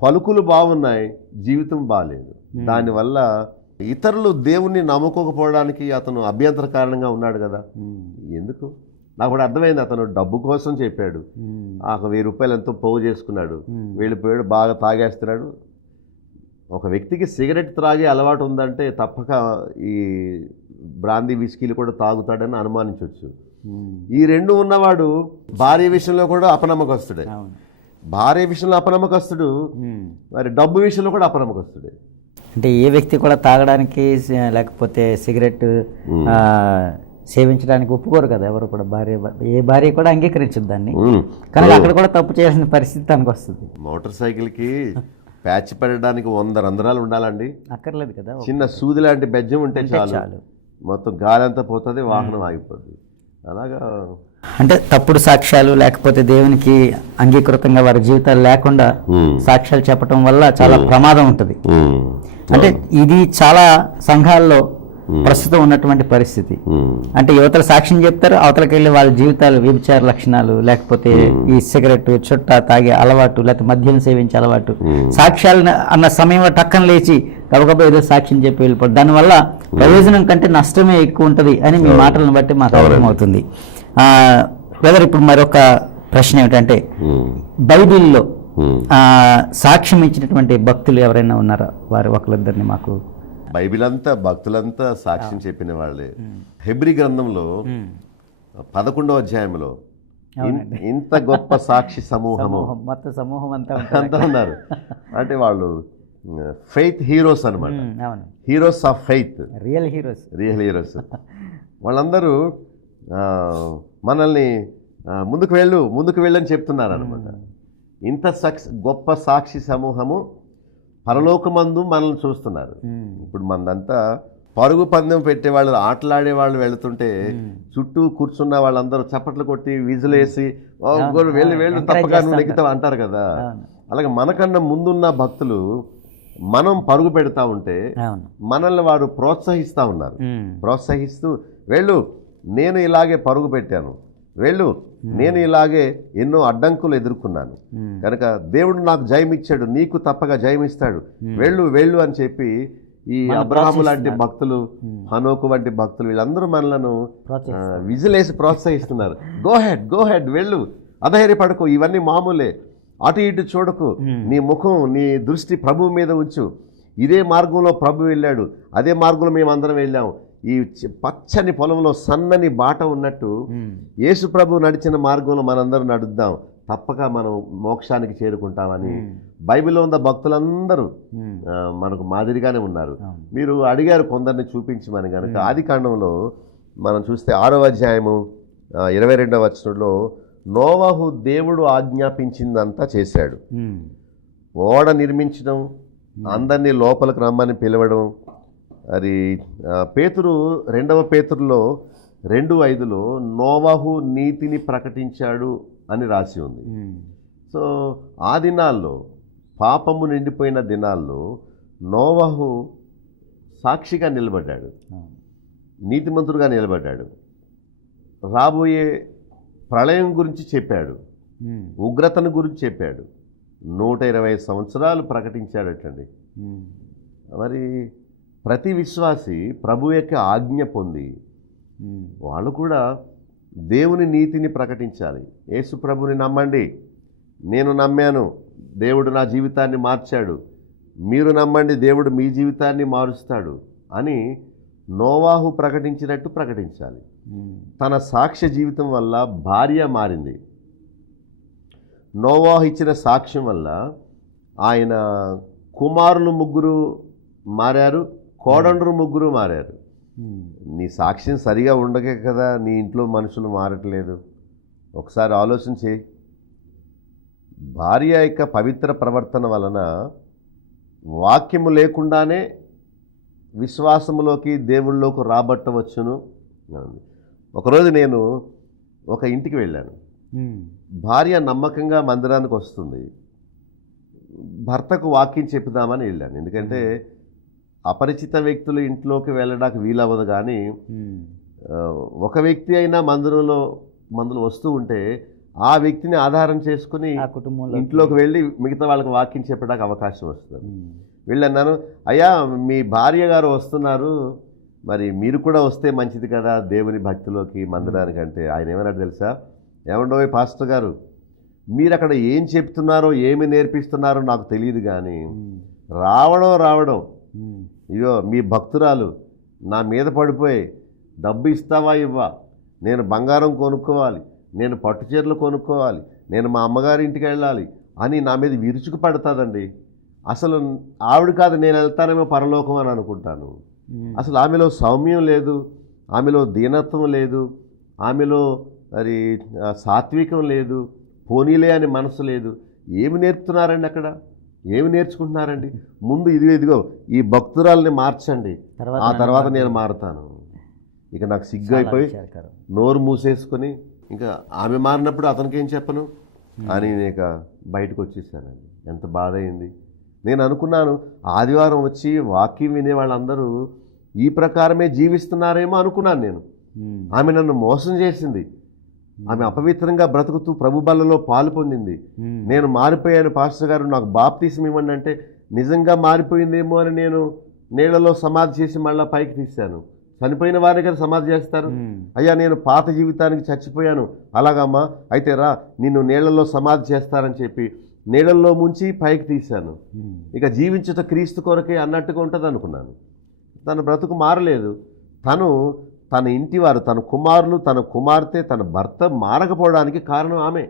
పలుకులు బాగున్నాయి, జీవితం బాగాలేదు. దానివల్ల ఇతరులు దేవుణ్ణి నమ్ముకోకపోవడానికి అతను అభ్యంతర కారణంగా ఉన్నాడు కదా. ఎందుకు నాకు కూడా అర్థమైంది, అతను డబ్బు కోసం చెప్పాడు. 1000 రూపాయలు ఎంతో పోగు చేసుకున్నాడు, వెళ్ళిపోయాడు, బాగా తాగేస్తున్నాడు. ఒక వ్యక్తికి సిగరెట్ త్రాగే అలవాటు ఉందంటే తప్పక ఈ బ్రాందీ విస్కీలు కూడా తాగుతాడని అనుమానించవచ్చు. ఈ 2 ఉన్నవాడు భార్య విషయంలో కూడా అపనమ్మకస్తుడే. భార్య విషయంలో అపనమ్మకస్తుడు, మరి డబ్బు విషయంలో కూడా అపనమ్మకస్తుడే. అంటే ఏ వ్యక్తి కూడా తాగడానికి లేకపోతే సిగరెట్ సేవించడానికి ఒప్పుకోరు కదా ఎవరు కూడా, ఏ భార్య కూడా అంగీకరించదు దాన్ని. కానీ అక్కడ కూడా తప్పు చేయాల్సిన పరిస్థితి తనకు వస్తుంది. మోటార్ సైకిల్కి ప్యాచ్ పెట్టడానికి 100 రంధ్రాలు ఉండాలండి, అక్కర్లేదు కదా, చిన్న సూది లాంటి బెజ్జం ఉంటే చాలు, మొత్తం గాలి అంతా పోతుంది, వాహనం ఆగిపోతుంది. అలాగా అంటే తప్పుడు సాక్ష్యాలు లేకపోతే దేవునికి అంగీకృతంగా వారి జీవితాలు లేకుండా సాక్ష్యాలు చెప్పడం వల్ల చాలా ప్రమాదం ఉంటుంది. అంటే ఇది చాలా సంఘాల్లో ప్రస్తుతం ఉన్నటువంటి పరిస్థితి. అంటే యువతలు సాక్ష్యం చెప్తారు, అవతలకి వెళ్ళి వాళ్ళ జీవితాలు వ్యభిచార లక్షణాలు, లేకపోతే ఈ సిగరెట్ చుట్ట తాగే అలవాటు, లేకపోతే మద్యం సేవించే అలవాటు, సాక్ష్యాలు అన్న సమయంలో టక్కన లేచి గబగబా ఏదో సాక్ష్యం చెప్పి వెళ్ళిపోతారు. దానివల్ల ప్రయోజనం కంటే నష్టమే ఎక్కువ ఉంటుంది అని మీ మాటలను బట్టి మాకు అర్థమవుతుంది. బ్రదర్, ఇప్పుడు మరొక ప్రశ్న ఏమిటంటే, బైబిల్లో సాక్ష్యం ఇచ్చినటువంటి భక్తులు ఎవరైనా ఉన్నారా? వారు ఒకరిద్దరిని మాకు. బైబిల్ అంతా భక్తులంతా సాక్ష్యం చెప్పిన వాళ్ళే. హెబ్రీ గ్రంథంలో 11వ అధ్యాయంలో ఇంత గొప్ప సాక్షి సమూహము, మొత్తం సమూహం అంతా ఉన్నారు. అంటే వాళ్ళు ఫెయిత్ హీరోస్ అనమాట, heroes of faith, real heroes. వాళ్ళందరూ మనల్ని ముందుకు వెళ్ళు అని చెప్తున్నారు అనమాట. ఇంత గొప్ప సాక్షి సమూహము పరలోకమందు మనల్ని చూస్తున్నారు. ఇప్పుడు మనదంతా పరుగు పందెం పెట్టేవాళ్ళు, ఆటలాడే వాళ్ళు వెళుతుంటే చుట్టూ కూర్చున్న వాళ్ళందరూ చప్పట్లు కొట్టి విజులేసి వెళ్ళు తప్పగా నువ్వు నెగ్గుతావు అంటారు కదా. అలాగే మనకన్నా ముందున్న భక్తులు మనం పరుగు పెడతా ఉంటే మనల్ని వారు ప్రోత్సహిస్తూ ఉన్నారు. ప్రోత్సహిస్తూ వెళ్ళు, నేను ఇలాగే పరుగు పెట్టాను, వెళ్ళు, నేను ఇలాగే ఎన్నో అడ్డంకులు ఎదుర్కొన్నాను కనుక దేవుడు నాకు జయమిచ్చాడు, నీకు తప్పగా జయమిస్తాడు, వెళ్ళు అని చెప్పి ఈ అబ్రహాము లాంటి భక్తులు, హనోకు వంటి భక్తులు, వీళ్ళందరూ మనలను విజిలేసి ప్రోత్సహిస్తున్నారు. గో హెడ్ వెళ్ళు, అధైర్యపడకు, ఇవన్నీ మామూలే, అటు ఇటు చూడకు, నీ ముఖం నీ దృష్టి ప్రభు మీద ఉంచు, ఇదే మార్గంలో ప్రభు వెళ్ళాడు, అదే మార్గంలో మేమందరం వెళ్ళాము, ఈ పచ్చని పొలంలో సన్నని బాట ఉన్నట్టు యేసు ప్రభు నడిచిన మార్గంలో మనందరం నడుద్దాం, తప్పక మనం మోక్షానికి చేరుకుంటామని బైబిల్లో ఉన్న భక్తులందరూ మనకు మాదిరిగానే ఉన్నారు. మీరు అడిగారు కొందరిని చూపించమని కనుక ఆదికాండంలో మనం చూస్తే 6వ అధ్యాయము 22వ వచనంలో నోవహు దేవుడు ఆజ్ఞాపించిందంతా చేశాడు. ఓడ నిర్మించడం, అందరినీ లోపలికి రమ్మని పిలవడం. అది పేతురు 2వ పేతురులో 2:5లో నోవహు నీతిని ప్రకటించాడు అని రాసి ఉంది. సో ఆ దినాల్లో, పాపము నిండిపోయిన దినాల్లో నోవహు సాక్షిగా నిలబడ్డాడు, నీతిమంతుడుగా నిలబడ్డాడు. రాబోయే ప్రళయం గురించి చెప్పాడు, ఉగ్రతను గురించి చెప్పాడు, 120 సంవత్సరాలు ప్రకటించాడటండి. మరి ప్రతి విశ్వాసి ప్రభు యొక్క ఆజ్ఞ పొంది వాళ్ళు కూడా దేవుని నీతిని ప్రకటించాలి. యేసు ప్రభుని నమ్మండి, నేను నమ్మాను, దేవుడు నా జీవితాన్ని మార్చాడు, మీరు నమ్మండి, దేవుడు మీ జీవితాన్ని మారుస్తాడు అని నోవాహు ప్రకటించినట్టు ప్రకటించాలి. తన సాక్ష్య జీవితం వల్ల భార్య మారింది. నోవాహు ఇచ్చిన సాక్ష్యం వల్ల ఆయన కుమారులు 3 మారారు, కోడండ్రు 3 మారారు. నీ సాక్ష్యం సరిగా ఉండకే కదా నీ ఇంట్లో మనుషులు మారట్లేదు. ఒకసారి ఆలోచన చేయి. భార్య యొక్క పవిత్ర ప్రవర్తన వలన వాక్యము లేకుండానే విశ్వాసములోకి దేవుళ్ళలోకి రాబట్టవచ్చును. ఒకరోజు నేను ఒక ఇంటికి వెళ్ళాను. భార్య నమ్మకంగా మందిరానికి వస్తుంది, భర్తకు వాక్యం చెప్పుదామని వెళ్ళాను. ఎందుకంటే అపరిచిత వ్యక్తులు ఇంట్లోకి వెళ్ళడానికి వీలవ్వదు. కానీ ఒక వ్యక్తి అయినా మందులు వస్తూ ఉంటే ఆ వ్యక్తిని ఆధారం చేసుకుని ఇంట్లోకి వెళ్ళి మిగతా వాళ్ళకి వాక్యం చెప్పడానికి అవకాశం వస్తుంది. వెళ్ళన్నాను, అయ్యా మీ భార్య గారు వస్తున్నారు, మరి మీరు కూడా వస్తే మంచిది కదా దేవుని భక్తిలోకి మందిరానికి. అంటే ఆయన ఏమన్నాడు తెలుసా? ఏమండో పాస్టర్ గారు, మీరు అక్కడ ఏం చెప్తున్నారో ఏమి నేర్పిస్తున్నారో నాకు తెలియదు, కానీ రావడం ఇగో మీ భక్తురాలు నా మీద పడిపోయి డబ్బు ఇస్తావా ఇవ్వా, నేను బంగారం కొనుక్కోవాలి, నేను పట్టు చీరలు కొనుక్కోవాలి, నేను మా అమ్మగారి ఇంటికి వెళ్ళాలి అని నా మీద విరుచుకు పడుతుందండి. అసలు ఆవిడ కాదు, నేను వెళ్తానేమో పరలోకం అని అనుకుంటాను. అసలు ఆమెలో సౌమ్యం లేదు, ఆమెలో దీనత్వం లేదు, ఆమెలో మరి సాత్వికం లేదు, పోనీలే అని మనసు లేదు. ఏమి నేర్పుతున్నారండి అక్కడ? ఏమి నేర్చుకుంటున్నారండి? ముందు ఇదిగో ఈ భక్తురాల్ని మార్చండి, ఆ తర్వాత నేను మారుతాను. ఇక నాకు సిగ్గు అయిపోయి నోరు మూసేసుకొని ఇంకా ఆమె మారినప్పుడు అతనికి ఏం చెప్పను అని ఇక బయటకు వచ్చేసానండి. ఎంత బాధ అయింది. నేను అనుకున్నాను ఆదివారం వచ్చి వాక్యం వినే వాళ్ళందరూ ఈ ప్రకారమే జీవిస్తున్నారేమో అనుకున్నాను నేను. ఆమె నన్ను మోసం చేసింది, ఆమె అపవిత్రంగా బ్రతుకుతూ ప్రభు బల్లలో పాలు పొందింది. నేను మారిపోయాను పాస్టర్ గారు, నాకు బాప్తీసం ఇవ్వండి అంటే నిజంగా మారిపోయిందేమో అని నేను నీళ్లలో సమాధి చేసి మళ్ళీ పైకి తీశాను. చనిపోయిన వారే కదా సమాధి చేస్తారు. అయ్యా నేను పాత జీవితానికి చచ్చిపోయాను, అలాగమ్మా అయితే రా నిన్ను నీళ్లలో సమాధి చేస్తారని చెప్పి నీళ్లలో ముంచి పైకి తీశాను. ఇక జీవించుట క్రీస్తు కొరకే అన్నట్టుగా ఉంటుంది అనుకున్నాను. తన బ్రతుకు మారలేదు. తన ఇంటివారు, తన కుమారులు, తన కుమార్తె, తన భర్త మారకపోవడానికి కారణం ఆమె.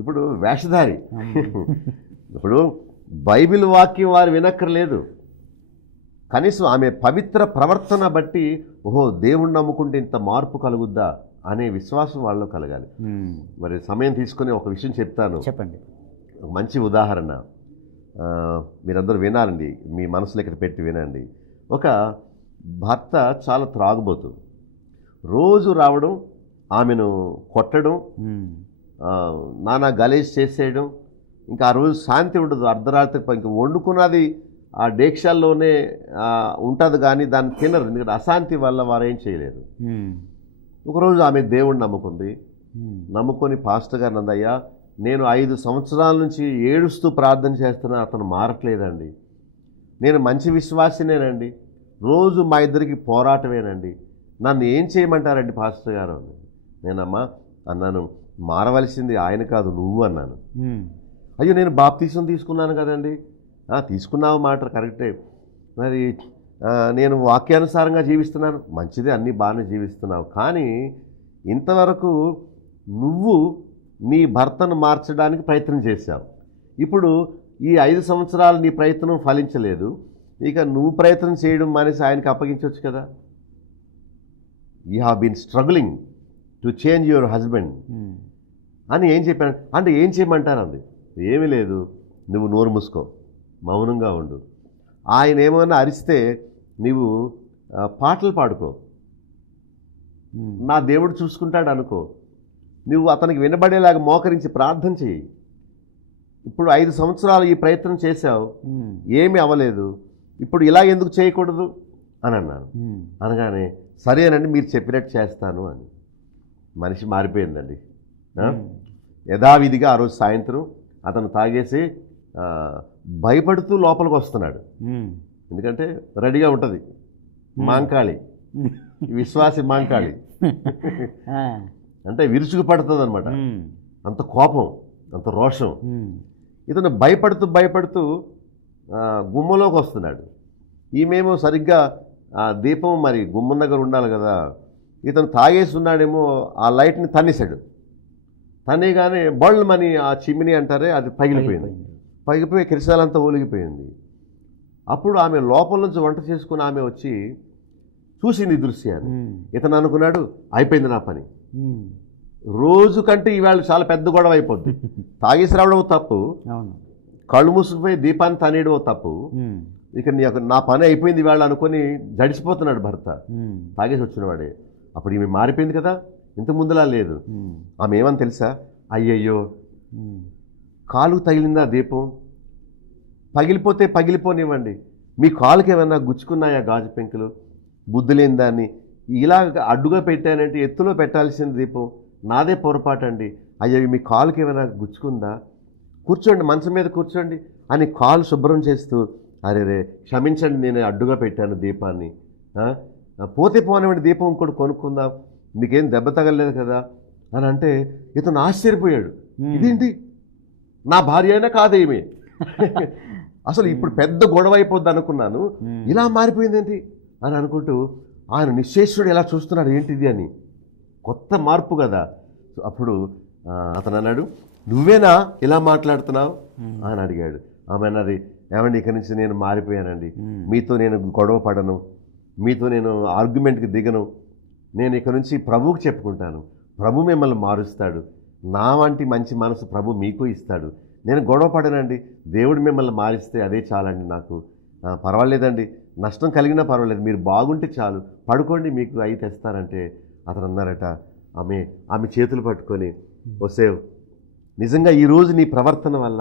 ఇప్పుడు వేషధారి. ఇప్పుడు బైబిల్ వాక్యం వారు వినక్కర్లేదు, కనీసం ఆమె పవిత్ర ప్రవర్తన బట్టి ఓహో దేవుణ్ణి నమ్ముకుంటే ఇంత మార్పు కలుగుద్దా అనే విశ్వాసం వాళ్ళలో కలగాలి. మరి సమయం తీసుకొని ఒక విషయం చెప్తాను, చెప్పండి. ఒక మంచి ఉదాహరణ మీరందరూ వినాలండి, మీ మనసులో ఇక్కడ పెట్టి వినండి. ఒక భర్త చాలా త్రాగుబోతు, రోజు రావడం, ఆమెను కొట్టడం, నానా గలేజ్ చేసేయడం, ఇంకా ఆ రోజు శాంతి ఉండదు. అర్ధరాత్రి ఇంకా వండుకున్నది ఆ డేక్షాల్లోనే ఉంటుంది కానీ దాన్ని తినరు, ఎందుకంటే అశాంతి వల్ల వారు ఏం చేయలేరు. ఒకరోజు ఆమె దేవుణ్ణి నమ్ముకుంది. నమ్ముకొని పాస్టర్ గారు నందయ్య నేను 5 సంవత్సరాల నుంచి ఏడుస్తూ ప్రార్థన చేస్తున్నా, అతను మారట్లేదండి. నేను మంచి విశ్వాసినేనండి, రోజు మా ఇద్దరికి పోరాటమేనండి, నన్ను ఏం చేయమంటారండి పాస్టర్ గారు అని. నేనమ్మా అన్నాను, మారవలసింది ఆయన కాదు నువ్వు అన్నాను. అయ్యో నేను బాప్తీసం తీసుకున్నాను కదండి. తీసుకున్నావు మాట కరెక్టే, మరి నేను వాక్యానుసారంగా జీవిస్తున్నాను, మంచిదే, అన్నీ బాగానే జీవిస్తున్నావు, కానీ ఇంతవరకు నువ్వు నీ భర్తను మార్చడానికి ప్రయత్నం చేశావు. ఇప్పుడు ఈ 5 సంవత్సరాలు నీ ప్రయత్నం ఫలించలేదు, ఇక నువ్వు ప్రయత్నం చేయడం మానేసి ఆయనకి అప్పగించవచ్చు కదా. You have been struggling to change your husband అని ఏం చెప్పాను అంటే ఏం చేయమంటారు అంది. ఏమీ లేదు, నువ్వు నోరు మూసుకో, మౌనంగా ఉండు. ఆయన ఏమైనా అరిస్తే నీవు పాటలు పాడుకో, నా దేవుడు చూసుకుంటాడు అనుకో, నువ్వు అతనికి వినబడేలాగా మోకరించి ప్రార్థన చేయి. ఇప్పుడు 5 సంవత్సరాలు ఈ ప్రయత్నం చేశావు, ఏమీ అవ్వలేదు, ఇప్పుడు ఇలా ఎందుకు చేయకూడదు అని అన్నాను. అనగానే సరేనండి మీరు చెప్పినట్టు చేస్తాను అని. మనిషి మారిపోయిందండి. యథావిధిగా ఆ రోజు సాయంత్రం అతను తాగేసి భయపడుతూ లోపలికి వస్తున్నాడు. ఎందుకంటే రెడీగా ఉంటుంది మాంకాళి, విశ్వాసి మాంకాళి అంటే విరుచుకు పడుతుంది అనమాట. అంత కోపం, అంత రోషం. ఇతను భయపడుతూ గుమ్మంలోకి వస్తున్నాడు. ఈమెమో సరిగ్గా దీపం మరి గుమ్మం దగ్గర ఉండాలి కదా, ఇతను తాగేసి ఉన్నాడేమో, ఆ లైట్ని తన్నేశాడు. తనేగానే బళ్ళమని ఆ చిమ్మిని అంటారే అది పగిలిపోయి కిరసాలంతా ఒలిగిపోయింది. అప్పుడు ఆమె లోపల నుంచి వంట చేసుకుని ఆమె వచ్చి చూసింది దృశ్యాన్ని. ఇతను అనుకున్నాడు అయిపోయింది నా పని, రోజు కంటే ఈవేళ చాలా పెద్ద గొడవ అయిపోద్ది. తాగేసి రావడం తప్పు, కళ్ళు మూసుకుపోయి దీపాన్ని తనేయడం తప్పు, ఇక నా పని అయిపోయింది ఈవేళ అనుకొని జడిసిపోతున్నాడు భర్త, తాగేసి వచ్చినవాడే. అప్పుడు ఈమె మారిపోయింది కదా, ఇంత ముందులా లేదు. ఆమె ఏమని తెలుసా, అయ్యయ్యో కాలుకు తగిలిందా దీపం, పగిలిపోతే పగిలిపోనివ్వండి, మీ కాలుకి ఏమన్నా గుచ్చుకున్నాయా గాజు పెంకులు, బుద్ధి లేని దాన్ని ఇలా అడ్డుగా పెట్టానంటే ఎత్తులో పెట్టాల్సిన దీపం నాదే పొరపాటు అండి, అయ్యో మీ కాలుకి ఏమైనా గుచ్చుకుందా, కూర్చోండి మంచం మీద కూర్చోండి అని కాలు శుభ్రం చేస్తూ అరే క్షమించండి నేను అడ్డుగా పెట్టాను దీపాన్ని, పోతే పోనివ్వండి దీపం ఇంకోటి కొనుక్కుందాం, మీకేం దెబ్బ తగలలేదు కదా అని అంటే ఇతను ఆశ్చర్యపోయాడు. ఇదేంటి నా భార్య అయినా కాదేమి, అసలు ఇప్పుడు పెద్ద గొడవ అయిపోద్ది అనుకున్నాను, ఇలా మారిపోయిందేంటి అని అనుకుంటూ ఆయన నిశ్చేష్యుడు ఎలా చూస్తున్నాడు ఏంటిది అని, కొత్త మార్పు కదా. అప్పుడు అతను అన్నాడు నువ్వేనా ఇలా మాట్లాడుతున్నావు అని అడిగాడు. ఆమె అన్నది ఏమండి ఇక్కడి నుంచి నేను మారిపోయానండి, మీతో నేను గొడవ పడను, మీతో నేను ఆర్గ్యుమెంట్కి దిగను, నేను ఇక నుంచి ప్రభువుకి చెప్పుకుంటాను, ప్రభు మిమ్మల్ని మారుస్తాడు, నా వంటి మంచి మనసు ప్రభు మీకు ఇస్తాడు, నేను గొడవ పడనండి, దేవుడు మిమ్మల్ని మారిస్తే అదే చాలండి నాకు, పర్వాలేదండి, నష్టం కలిగినా పర్వాలేదు, మీరు బాగుంటే చాలు, పడుకోండి మీకు అయి తెస్తారంటే అతను అన్నారట, ఆమె చేతులు పట్టుకొని, ఓసేవ్ నిజంగా ఈరోజు నీ ప్రవర్తన వల్ల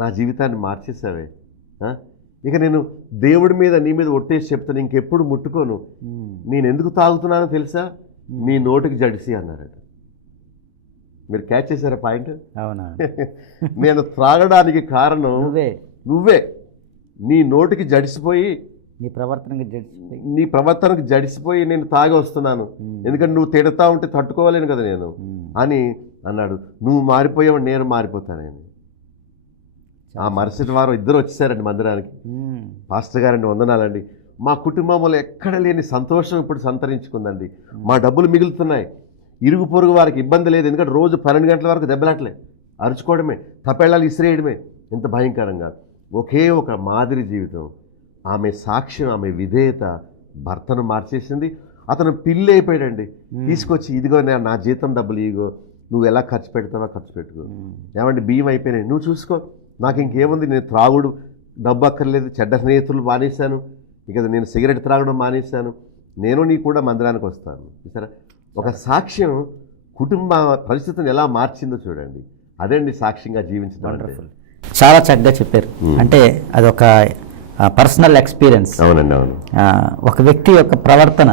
నా జీవితాన్ని మార్చేసావే, ఇక నేను దేవుడి మీద నీ మీద ఒట్టేసి చెప్తాను, ఇంకెప్పుడు ముట్టుకోను, నేను ఎందుకు తాగుతున్నానో తెలుసా, నీ నోటికి జడిసి అన్నారట. మీరు క్యాచ్ చేశారా పాయింట్? అవునా? నేను త్రాగడానికి కారణం నువ్వే, నీ నోటికి జడిసిపోయి, నీ ప్రవర్తనకు జడిసిపోయి నేను తాగి వస్తున్నాను, ఎందుకంటే నువ్వు తిడతా ఉంటే తట్టుకోలేను కదా నేను అని అన్నాడు. నువ్వు మారిపోయావు, నేను మారిపోతానని. ఆ మరుసటి వారం ఇద్దరు వచ్చేసారండి మందిరానికి. పాస్టర్ గారండి వందనాలండి, మా కుటుంబంలో ఎక్కడ లేని సంతోషం ఇప్పుడు సంతరించుకుందండి, మా డబ్బులు మిగులుతున్నాయి, ఇరుగు పొరుగు వారికి ఇబ్బంది లేదు, ఎందుకంటే రోజు 12 గంటల వరకు దెబ్బలాట్లే, అరుచుకోవడమే, తపెళ్ళాలు ఇసిరేయడమే, ఎంత భయంకరంగా. ఒకే ఒక మాదిరి జీవితం. ఆమె సాక్ష్యం, ఆమె విధేయత భర్తను మార్చేసింది. అతను పిల్లి అయిపోయాడండి. తీసుకొచ్చి ఇదిగో నా జీతం డబ్బులు ఇగో, నువ్వు ఎలా ఖర్చు పెడతావా ఖర్చు పెట్టుకో, ఏమంటే బియ్యం అయిపోయినాయి నువ్వు చూసుకో, నాకు ఇంకేముంది, నేను త్రాగుడు డబ్బు అక్కర్లేదు, చెడ్డ స్నేహితులు మానేశాను, ఇక నేను సిగరెట్ త్రాగడం మానేశాను, నేను నీ కూడా మందిరానికి వస్తాను. సరే, ఒక సాక్ష్యం కుటుంబ పరిస్థితిని ఎలా మార్చిందో చూడండి. అదేండి సాక్ష్యంగా జీవించడం. చాలా చక్కగా చెప్పారు. అంటే అదొక పర్సనల్ ఎక్స్పీరియన్స్. అవునండి, అవును. ఒక వ్యక్తి యొక్క ప్రవర్తన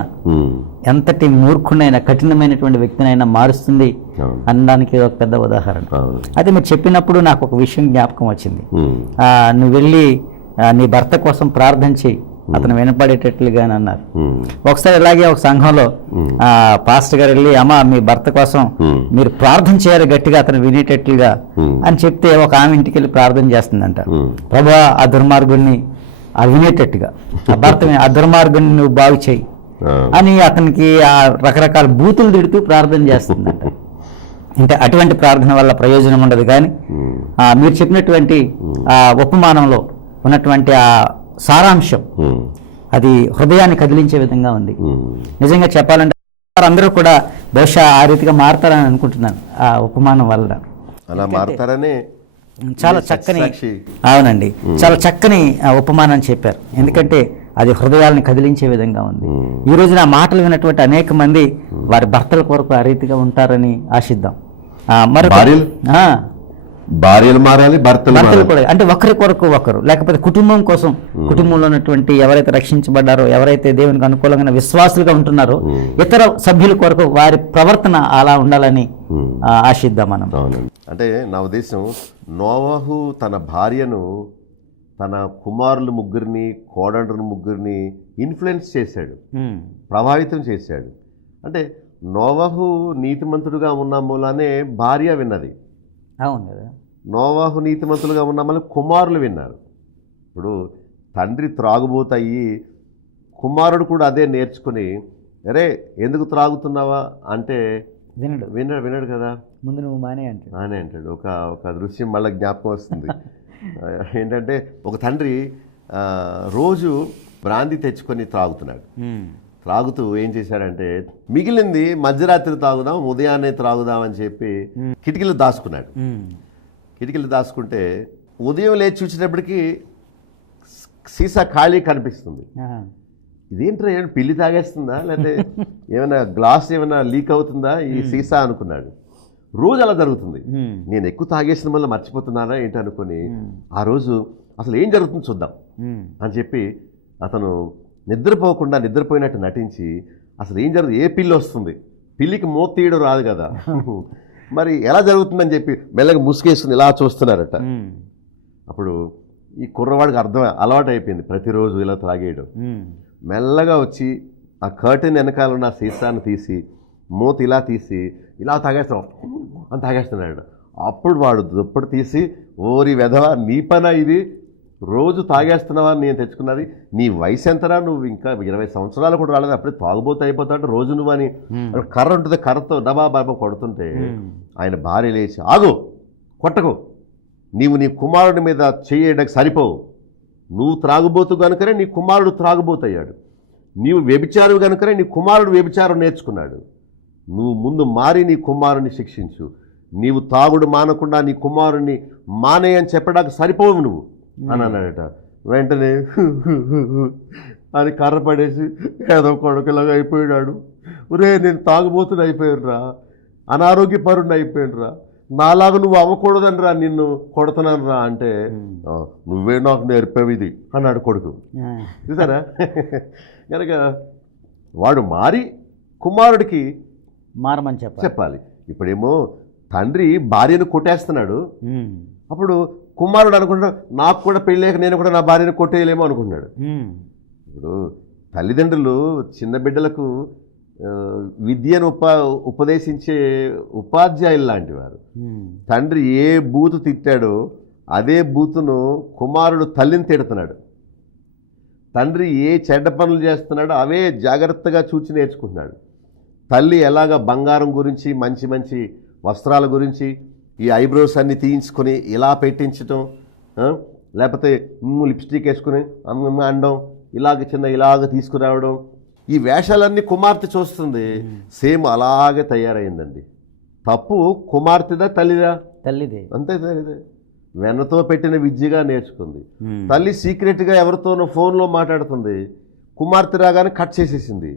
ఎంతటి మూర్ఖునైనా, కఠినమైనటువంటి వ్యక్తినైనా మారుస్తుంది అనడానికి ఒక పెద్ద ఉదాహరణ. అయితే మీరు చెప్పినప్పుడు నాకు ఒక విషయం జ్ఞాపకం వచ్చింది. నువ్వు వెళ్ళి నీ భర్త కోసం ప్రార్థన చేయి, అతను వినపడేటట్లుగా అని అన్నారు. ఒకసారి ఇలాగే ఒక సంఘంలో పాస్టర్ గారు వెళ్ళి, అమ్మ మీ భర్త కోసం మీరు ప్రార్థన చేయాలి గట్టిగా, అతను వినేటట్లుగా అని చెప్తే ఒక ఆమె ఇంటికి వెళ్ళి ప్రార్థన చేస్తుందంట. ప్రభువా ఆ దుర్మార్గుడిని వినేటట్టుగా, ఆ భర్త ఆ దుర్మార్గుడిని నువ్వు బాగు చేయి అని అతనికి ఆ రకరకాల బూతులు తిడుతూ ప్రార్థన చేస్తుందంట. అంటే అటువంటి ప్రార్థన వల్ల ప్రయోజనం ఉండదు. కానీ మీరు చెప్పినటువంటి ఆ ఉపమానంలో ఉన్నటువంటి ఆ సారాంశం అది హృదయాన్ని కదిలించే విధంగా ఉంది. నిజంగా చెప్పాలంటే అందరూ కూడా బహుశా ఆ రీతిగా మారతారని అనుకుంటున్నాను ఆ ఉపమానం వల్ల. అలా మారతారనే చాలా చక్కని, అవునండి, చాలా చక్కని ఉపమానం చెప్పారు. ఎందుకంటే అది హృదయాలను కదిలించే విధంగా ఉంది. ఈ రోజున ఆ మాటలు విన్నటువంటి అనేక మంది వారి భర్తల కొరకు ఆ రీతిగా ఉంటారని ఆశిద్దాం. భార్యలు మారాలి, భర్తలు కూడా, అంటే ఒకరి కొరకు ఒకరు, లేకపోతే కుటుంబం కోసం, కుటుంబంలో ఉన్నటువంటి ఎవరైతే రక్షించబడ్డారో, ఎవరైతే దేవునికి అనుకూలంగా విశ్వాసులుగా ఉంటున్నారో ఇతర సభ్యుల కొరకు వారి ప్రవర్తన అలా ఉండాలని ఆశిద్దాం మనం. అంటే నా ఉద్దేశం, నోవహు తన భార్యను, తన కుమారులు ముగ్గురిని, కోడళ్ళు ముగ్గురిని ఇన్ఫ్లుయెన్స్ చేశాడు, ప్రభావితం చేశాడు. అంటే నోవహు నీతిమంతుడుగా ఉన్న మూలానే భార్య విన్నది. అవును కదా. నోవహు నీతిమంతులుగా ఉన్న మళ్ళీ కుమారులు విన్నారు. ఇప్పుడు తండ్రి త్రాగుబోతాయి, కుమారుడు కూడా అదే నేర్చుకుని, అరే ఎందుకు త్రాగుతున్నావా అంటే వినడు కదా, ముందు నువ్వు మానే అంటాడు. ఒక దృశ్యం మళ్ళీ జ్ఞాపకం వస్తుంది. ఏంటంటే ఒక తండ్రి రోజు బ్రాందీ తెచ్చుకొని త్రాగుతున్నాడు. త్రాగుతూ ఏం చేశాడంటే, మిగిలింది మధ్యరాత్రి తాగుదాం, ఉదయాన్నే త్రాగుదాం అని చెప్పి కిటికీలు దాచుకున్నాడు. కిటికీలు దాచుకుంటే ఉదయం లేచి చూసేటప్పటికి సీసా ఖాళీ కనిపిస్తుంది. ఇదేంటో ఏమైనా పిల్లి తాగేస్తుందా, లేకపోతే ఏమైనా గ్లాస్ ఏమైనా లీక్ అవుతుందా ఈ సీసా అనుకున్నాడు. రోజు అలా జరుగుతుంది. నేను ఎక్కువ తాగేసిన వల్ల మర్చిపోతున్నానా ఏంటి అనుకుని ఆ రోజు అసలు ఏం జరుగుతుందో చూద్దాం అని చెప్పి అతను నిద్రపోకుండా నిద్రపోయినట్టు నటించి అసలు ఏం జరుగుతుంది, ఏ పిల్లి వస్తుంది, పిల్లికి మూత తీయడం రాదు కదా, మరి ఎలా జరుగుతుందని చెప్పి మెల్లగా ముసుగేసుకుని ఇలా చూస్తున్నారట. అప్పుడు ఈ కుర్రవాడికి అలవాటు అయిపోయింది ప్రతిరోజు ఇలా త్రాగేయడం. మెల్లగా వచ్చి ఆ కర్టెన్ వెనకాల ఉన్న సీసాను తీసి మూత ఇలా తీసి ఇలా తాగేస్తున్నాడు. అప్పుడు వాడు దుప్పటి తీసి, ఓరి వెధవా నీ పనా ఇది, రోజు తాగేస్తున్నావా నేను తెచ్చుకున్నది, నీ వయసు ఎంతరా, నువ్వు ఇంకా 20 సంవత్సరాలు కూడా రాలేదు, అప్పుడే తాగుబోతూ అయిపోతాడు రోజు నువ్వు అని కర్ర ఉంటుంది, కర్రతో డబా బాబా కొడుతుంటే ఆయన భార్య లేచి, ఆగు కొట్టకు, నీవు నీ కుమారుడి మీద చేయడానికి సరిపోవు, నువ్వు త్రాగుబోతు కనుకనే నీ కుమారుడు త్రాగుబోతయ్యాడు, నీవు వ్యభిచారు కనుకనే నీ కుమారుడు వ్యభిచారం నేర్చుకున్నాడు. నువ్వు ముందు మారి నీ కుమారుని శిక్షించు. నీవు తాగుడు మానకుండా నీ కుమారుని మానే అని చెప్పడానికి సరిపోవు నువ్వు అని అన్నాడట. వెంటనే అని కర్ర పడేసి ఏదో కొడుకులాగా అయిపోయాడు. ఒరే నేను తాగుబోతుని అయిపోయానురా, అనారోగ్యపరుని అయిపోయానురా, నాలాగా నువ్వు అవ్వకూడదని రా నిన్ను కొడుతున్నాను రా అంటే నువ్వే నాకు నేర్పేవి ఇది అన్నాడు కొడుకు. చూసారా? కనుక వాడు మారి కుమారుడికి మారమని చెప్పాలి. ఇప్పుడేమో తండ్రి భార్యను కొట్టేస్తున్నాడు, అప్పుడు కుమారుడు అనుకుంటున్నాడు నాకు కూడా పెళ్ళాక నేను కూడా నా భార్యను కొట్టేయలేమో అనుకున్నాడు. ఇప్పుడు తల్లిదండ్రులు చిన్న బిడ్డలకు విద్యను ఉపదేశించే ఉపాధ్యాయులు లాంటి వారు. తండ్రి ఏ బూతు తిట్టాడో అదే బూతును కుమారుడు తల్లిని తిడుతున్నాడు. తండ్రి ఏ చెడ్డ పనులు చేస్తున్నాడో అవే జాగ్రత్తగా చూచి నేర్చుకుంటున్నాడు. తల్లి ఎలాగ బంగారం గురించి మంచి మంచి వస్త్రాల గురించి ఈ ఐబ్రోస్ అన్ని తీయించుకొని ఇలా పెట్టించటం, లేకపోతే లిప్స్టిక్ వేసుకుని అండం ఇలాగ తీసుకురావడం, ఈ వేషాలన్నీ కుమార్తె చూస్తుంది. సేమ్ అలాగే తయారైందండి. తప్పు కుమార్తెదా తల్లిదా? తల్లిదే. అంతే, తల్లిదే. వెన్నతో పెట్టిన విద్యగా నేర్చుకుంది. తల్లి సీక్రెట్గా ఎవరితోనో ఫోన్లో మాట్లాడుతుంది, కుమార్తె రాగానే కట్ చేసేసింది.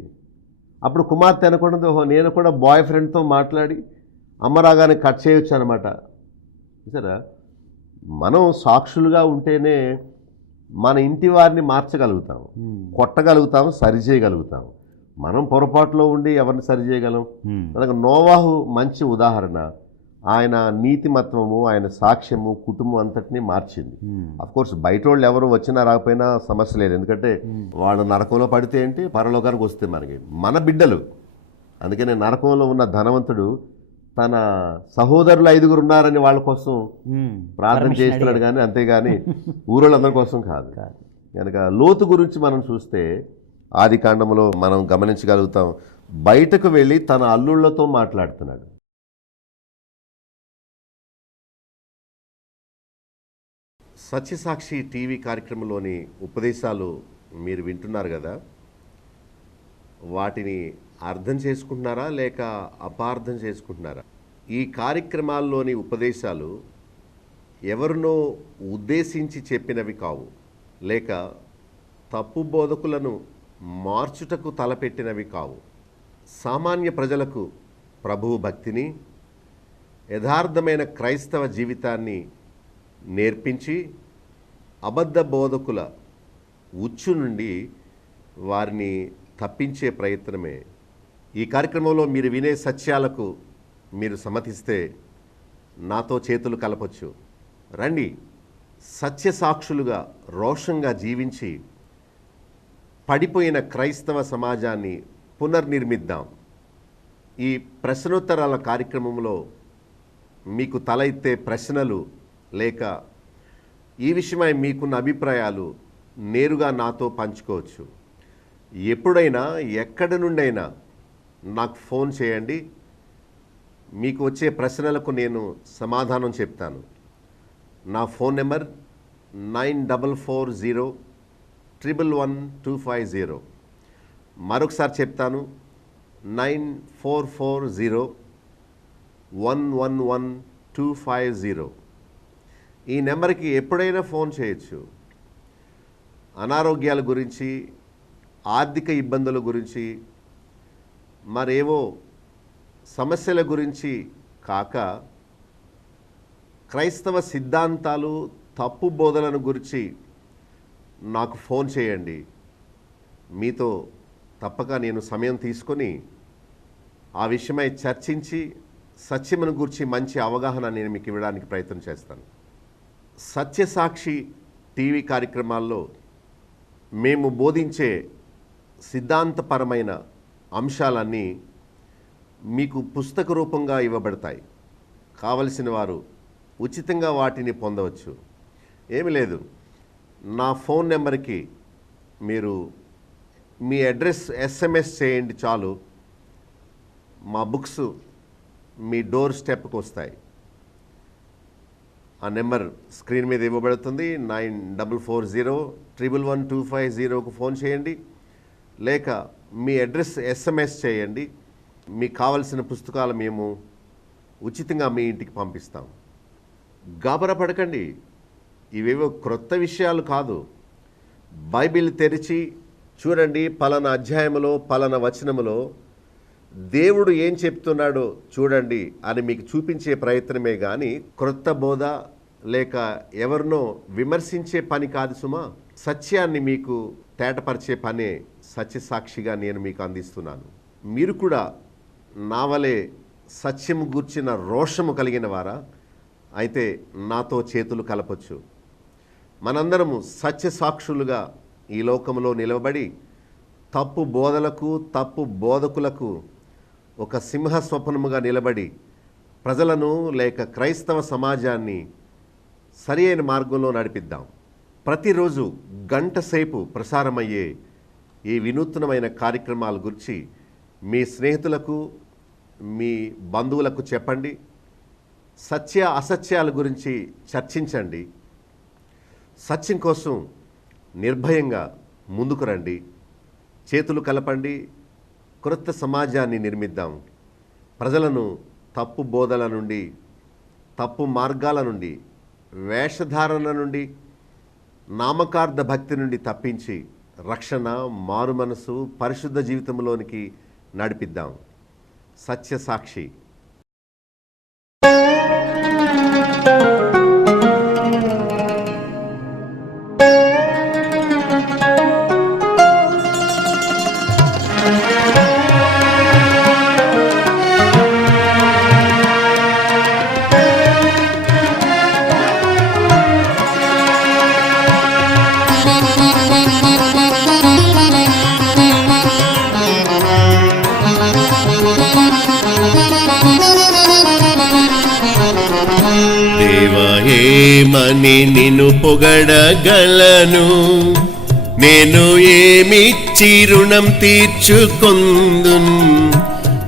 అప్పుడు కుమార్తె అనుకుంటుంది ఓహో నేను కూడా బాయ్ ఫ్రెండ్తో మాట్లాడి అమ్మ రాగానే కట్ చేయొచ్చు అనమాట. సరే, మనం సాక్షులుగా ఉంటేనే మన ఇంటి వారిని మార్చగలుగుతాం, కొట్టగలుగుతాం, సరిచేయగలుగుతాం. మనం పొరపాటులో ఉండి ఎవరిని సరిచేయగలం? మనకు నోవాహు మంచి ఉదాహరణ. ఆయన నీతిమత్వము, ఆయన సాక్ష్యము కుటుంబం అంతటినీ మార్చింది. అఫ్కోర్స్ బయట వాళ్ళు ఎవరు వచ్చినా రాకపోయినా సమస్య లేదు, ఎందుకంటే వాళ్ళు నరకంలో పడితే ఏంటి, పరలోకానికి వస్తే మనకి మన బిడ్డలు. అందుకనే నరకంలో ఉన్న ధనవంతుడు తన సహోదరులు 5 ఉన్నారని వాళ్ళ కోసం ప్రార్థన చేస్తున్నాడు, కానీ అంతేగాని ఊరోళ్ళందరి కోసం కాదు. కనుక లోతు గురించి మనం చూస్తే ఆది కాండంలో మనం గమనించగలుగుతాం. బయటకు వెళ్ళి తన అల్లుళ్లతో మాట్లాడుతున్నాడు. సత్యసాక్షి టీవీ కార్యక్రమంలోని ఉపదేశాలు మీరు వింటున్నారు కదా, వాటిని అర్థం చేసుకుంటున్నారా లేక అపార్థం చేసుకుంటున్నారా? ఈ కార్యక్రమాల్లోని ఉపదేశాలు ఎవరినో ఉద్దేశించి చెప్పినవి కావు, లేక తప్పు బోధకులను మార్చుటకు తలపెట్టినవి కావు. సామాన్య ప్రజలకు ప్రభువు భక్తిని, యథార్థమైన క్రైస్తవ జీవితాన్ని నేర్పించి అబద్ధ బోధకుల ఉచ్చు నుండి వారిని తప్పించే ప్రయత్నమే. ఈ కార్యక్రమంలో మీరు వినే సత్యాలకు మీరు సమ్మతిస్తే నాతో చేతులు కలపొచ్చు. రండి, సత్యసాక్షులుగా రోషంగా జీవించి పడిపోయిన క్రైస్తవ సమాజాన్ని పునర్నిర్మిద్దాం. ఈ ప్రశ్నోత్తరాల కార్యక్రమంలో మీకు తల ఎత్తే ప్రశ్నలు లేక ఈ విషయమై మీకున్న అభిప్రాయాలు నేరుగా నాతో పంచుకోవచ్చు. ఎప్పుడైనా ఎక్కడి నుండైనా నాకు ఫోన్ చేయండి, మీకు వచ్చే ప్రశ్నలకు నేను సమాధానం చెప్తాను. నా ఫోన్ నెంబర్ 9440111250. మరొకసారి చెప్తాను, 9440111250. ఈ నెంబర్కి ఎప్పుడైనా ఫోన్ చేయొచ్చు. అనారోగ్యాల గురించి, ఆర్థిక ఇబ్బందుల గురించి, మరేవో సమస్యల గురించి కాక క్రైస్తవ సిద్ధాంతాలు, తప్పు బోధలను గురించి నాకు ఫోన్ చేయండి. మీతో తప్పక నేను సమయం తీసుకొని ఆ విషయమై చర్చించి సత్యమును గురించి మంచి అవగాహన నేను మీకు ఇవ్వడానికి ప్రయత్నం చేస్తాను. సత్యసాక్షి టీవీ కార్యక్రమాల్లో మేము బోధించే సిద్ధాంతపరమైన అంశాలన్నీ మీకు పుస్తక రూపంగా ఇవ్వబడతాయి. కావలసిన వారు ఉచితంగా వాటిని పొందవచ్చు. ఏమి లేదు, నా ఫోన్ నెంబర్కి మీరు మీ అడ్రస్ SMS చేయండి చాలు, మా బుక్స్ మీ డోర్ స్టెప్కి వస్తాయి. ఆ నెంబర్ స్క్రీన్ మీద ఇవ్వబడుతుంది. 9440111250కు ఫోన్ చేయండి. లేక మీ అడ్రస్ SMS చేయండి. మీకు కావలసిన పుస్తకాలు మేము ఉచితంగా మీ ఇంటికి పంపిస్తాం. గాబరా పడకండి, ఇవేవో క్రొత్త విషయాలు కాదు. బైబిల్ తెరిచి చూడండి, పలానా అధ్యాయములో పలానా వచనములో దేవుడు ఏం చెప్తున్నాడో చూడండి అని మీకు చూపించే ప్రయత్నమే కానీ క్రొత్త బోధ లేక ఎవరినో విమర్శించే పని కాదు సుమా. సత్యాన్ని మీకు తేటపరిచే పనే సత్యసాక్షిగా నేను మీకు అందిస్తున్నాను. మీరు కూడా నా వలె సత్యము గూర్చిన రోషము కలిగిన వారా అయితే నాతో చేతులు కలపొచ్చు. మనందరము సత్యసాక్షులుగా ఈ లోకంలో నిలవబడి తప్పు బోధలకు తప్పు బోధకులకు ఒక సింహ స్వప్నముగా నిలబడి ప్రజలను లేక క్రైస్తవ సమాజాన్ని సరి అయిన మార్గంలో నడిపిద్దాం. ప్రతిరోజు గంట సేపు ప్రసారమయ్యే ఈ వినూత్నమైన కార్యక్రమాల గురించి మీ స్నేహితులకు మీ బంధువులకు చెప్పండి. సత్య అసత్యాల గురించి చర్చించండి. సత్యం కోసం నిర్భయంగా ముందుకు రండి. చేతులు కలపండి. క్రొత్త సమాజాన్ని నిర్మిద్దాం. ప్రజలను తప్పు బోధల నుండి, తప్పు మార్గాల నుండి, వేషధారణ నుండి, నామకార్థ భక్తి నుండి తప్పించి రక్షణ, మారు మనసు, పరిశుద్ధ జీవితంలోనికి నడిపిద్దాం. సత్యసాక్షి. ఏమని నిన్ను పొగడగలను, నేను ఏమిచ్చి రుణం తీర్చుకొందున్,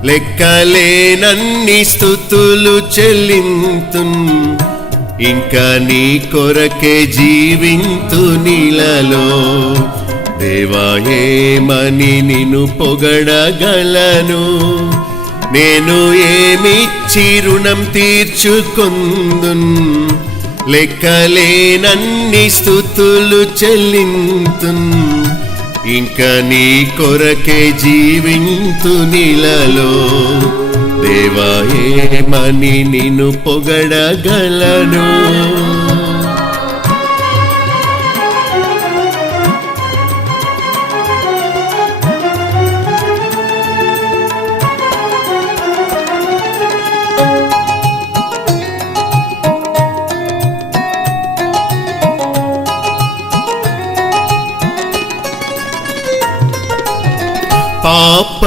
లెక్కలేనన్ని స్తుతులు చెల్లింతున్, ఇంకా నీ కొరకే జీవింతు నీలలో. దేవా ఏమని నిన్ను పొగడగలను, నేను ఏమిచ్చి రుణం తీర్చుకొందున్, లెక్కలేనన్ని స్తుతులు చెల్లింతున్, ఇంకా నీ కొరకే జీవింతు నీలలో. దేవా ఏమని నిన్ను పొగడగలను.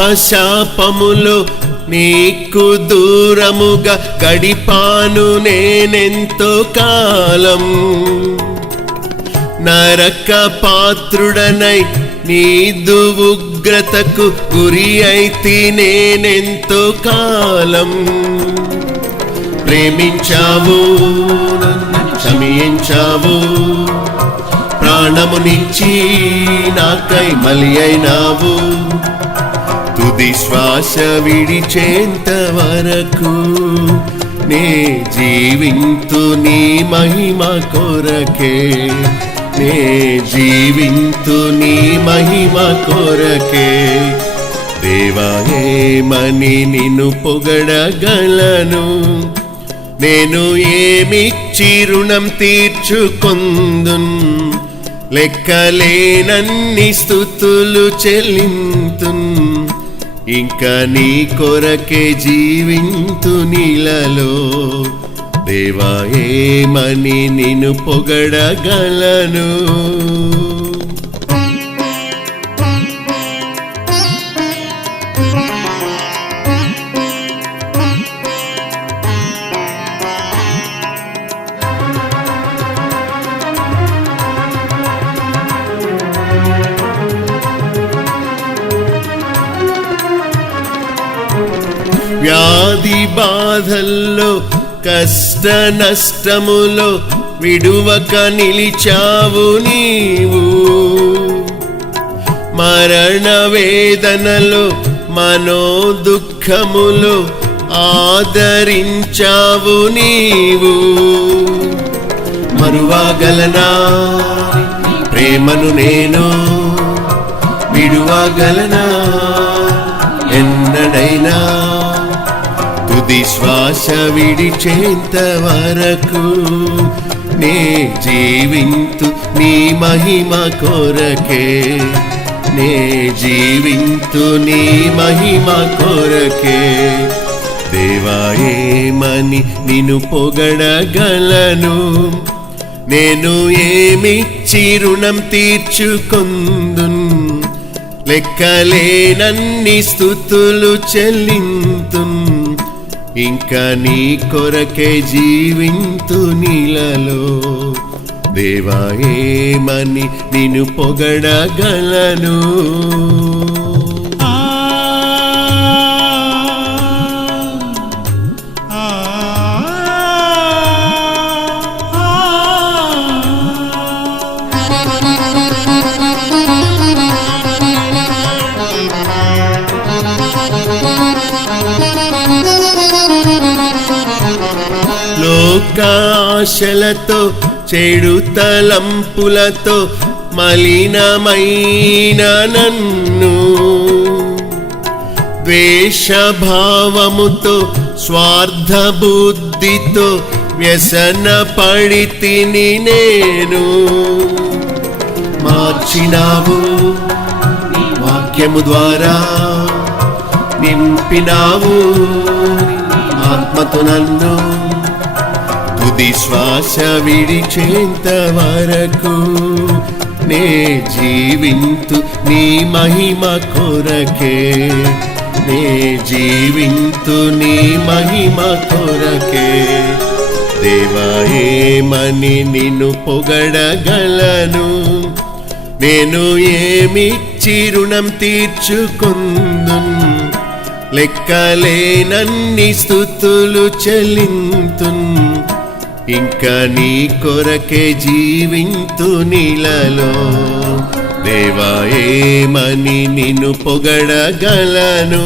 పాపశాపములో నీకు దూరముగా గడిపాను నేనెంతో కాలం, నరక పాత్రుడనై నీదు ఉగ్రతకు గురి అయితే నేనెంతో కాలం. ప్రేమించావు, నన్ను క్షమించావు, ప్రాణమునిచ్చి నాకై బలి అయినావు. తుది శ్వాస విడిచేంత వరకు నే జీవింతు నీ మహిమ కొరకే, నే జీవింతు నీ మహిమ కొరకే. దేవా ఏమని నిన్ను పొగడగలను, నేను ఏమిచ్చి రుణం తీర్చుకొందున్, లెక్కలేనన్ని స్తుతులు చెల్లింతున్, ఇంకా నీ కొరకే జీవింతు నీలలో. దేవా ఏమని నిన్ను పొగడగలను. వ్యాధి బాధల్లో కష్ట నష్టములో విడువక నిలిచావు నీవు, మరణ వేదనలో మనో దుఃఖములో ఆదరించావు నీవు. మరువగలనా ప్రేమను నేను, విడువగలనా ఎన్నడైనా, తుది శ్వాస విడిచేంత వరకు నే జీవింతు నీ మహిమ కొరకే, నే జీవింతు నీ మహిమ కొరకే. దేవా ఏమని నిన్ను పొగడగలను, నేను ఏమిచ్చి రుణం తీర్చుకొందున్, లెక్కలేనన్ని స్తుతులు చెల్లింతున్, ఇంకా నీ కొరకే జీవింతు నీలలో. దేవా ఏమని నిన్ను పొగడగలను. లోకాశలతో చెడు తలంపులతో మలినమైన నన్ను, ద్వేషభావముతో స్వార్థ బుద్ధితో వ్యసన పడి తిని నేను. మార్చినావు నీ వాక్యము ద్వారా, నింపినావు ఆత్మతో నన్ను, తుది శ్వాస విడిచేంత వరకు నే జీవింతు నీ మహిమ కొరకే, నే జీవింతు నీ మహిమ కొరకే. దేవా ఏమని నిన్ను పొగడగలను, నేను ఏమిచ్చి రుణం తీర్చుకొందున్, లెక్కలేనన్ని స్తుతులు చెల్లింతున్, ఇంకా నీ కొరకే జీవింతు నీలలో. దేవా ఏమని నిన్ను పొగడగలను,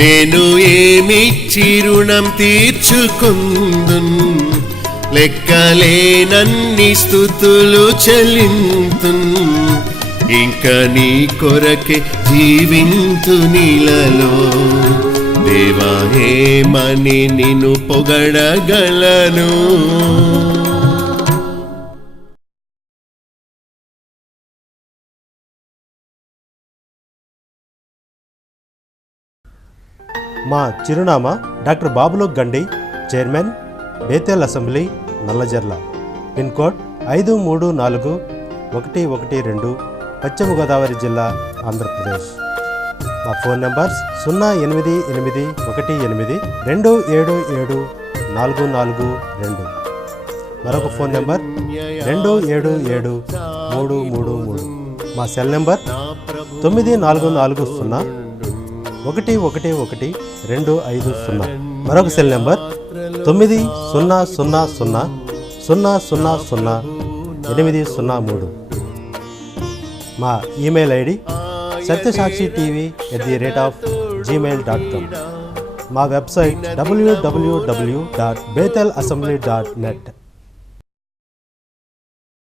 నేను ఏమిచ్చి రుణం తీర్చుకొందున్, లెక్కలేనన్ని స్తుతులు చెల్లింతున్, ఇంకా నీ కొరకే జీవింతు నీలలో. దేవా ఏమని నిన్ను పొగడగలను. మా చిరునామా డాక్టర్ బాబులో గండి, chairman, Bethel assembly, Nallajerla. Pin code 534112, పశ్చిమ గోదావరి జిల్లా, ఆంధ్రప్రదేశ్. మా ఫోన్ నంబర్స్ 0888277442, మరొక ఫోన్ నెంబర్ 277333. మా సెల్ నెంబర్ 9440111250, మరొక సెల్ నెంబర్ 9000000803. మా ఈమెయిల్ ఐడి satyasakshi.tv@gmail.com. మా వెబ్సైట్ www.bethelassembly.net.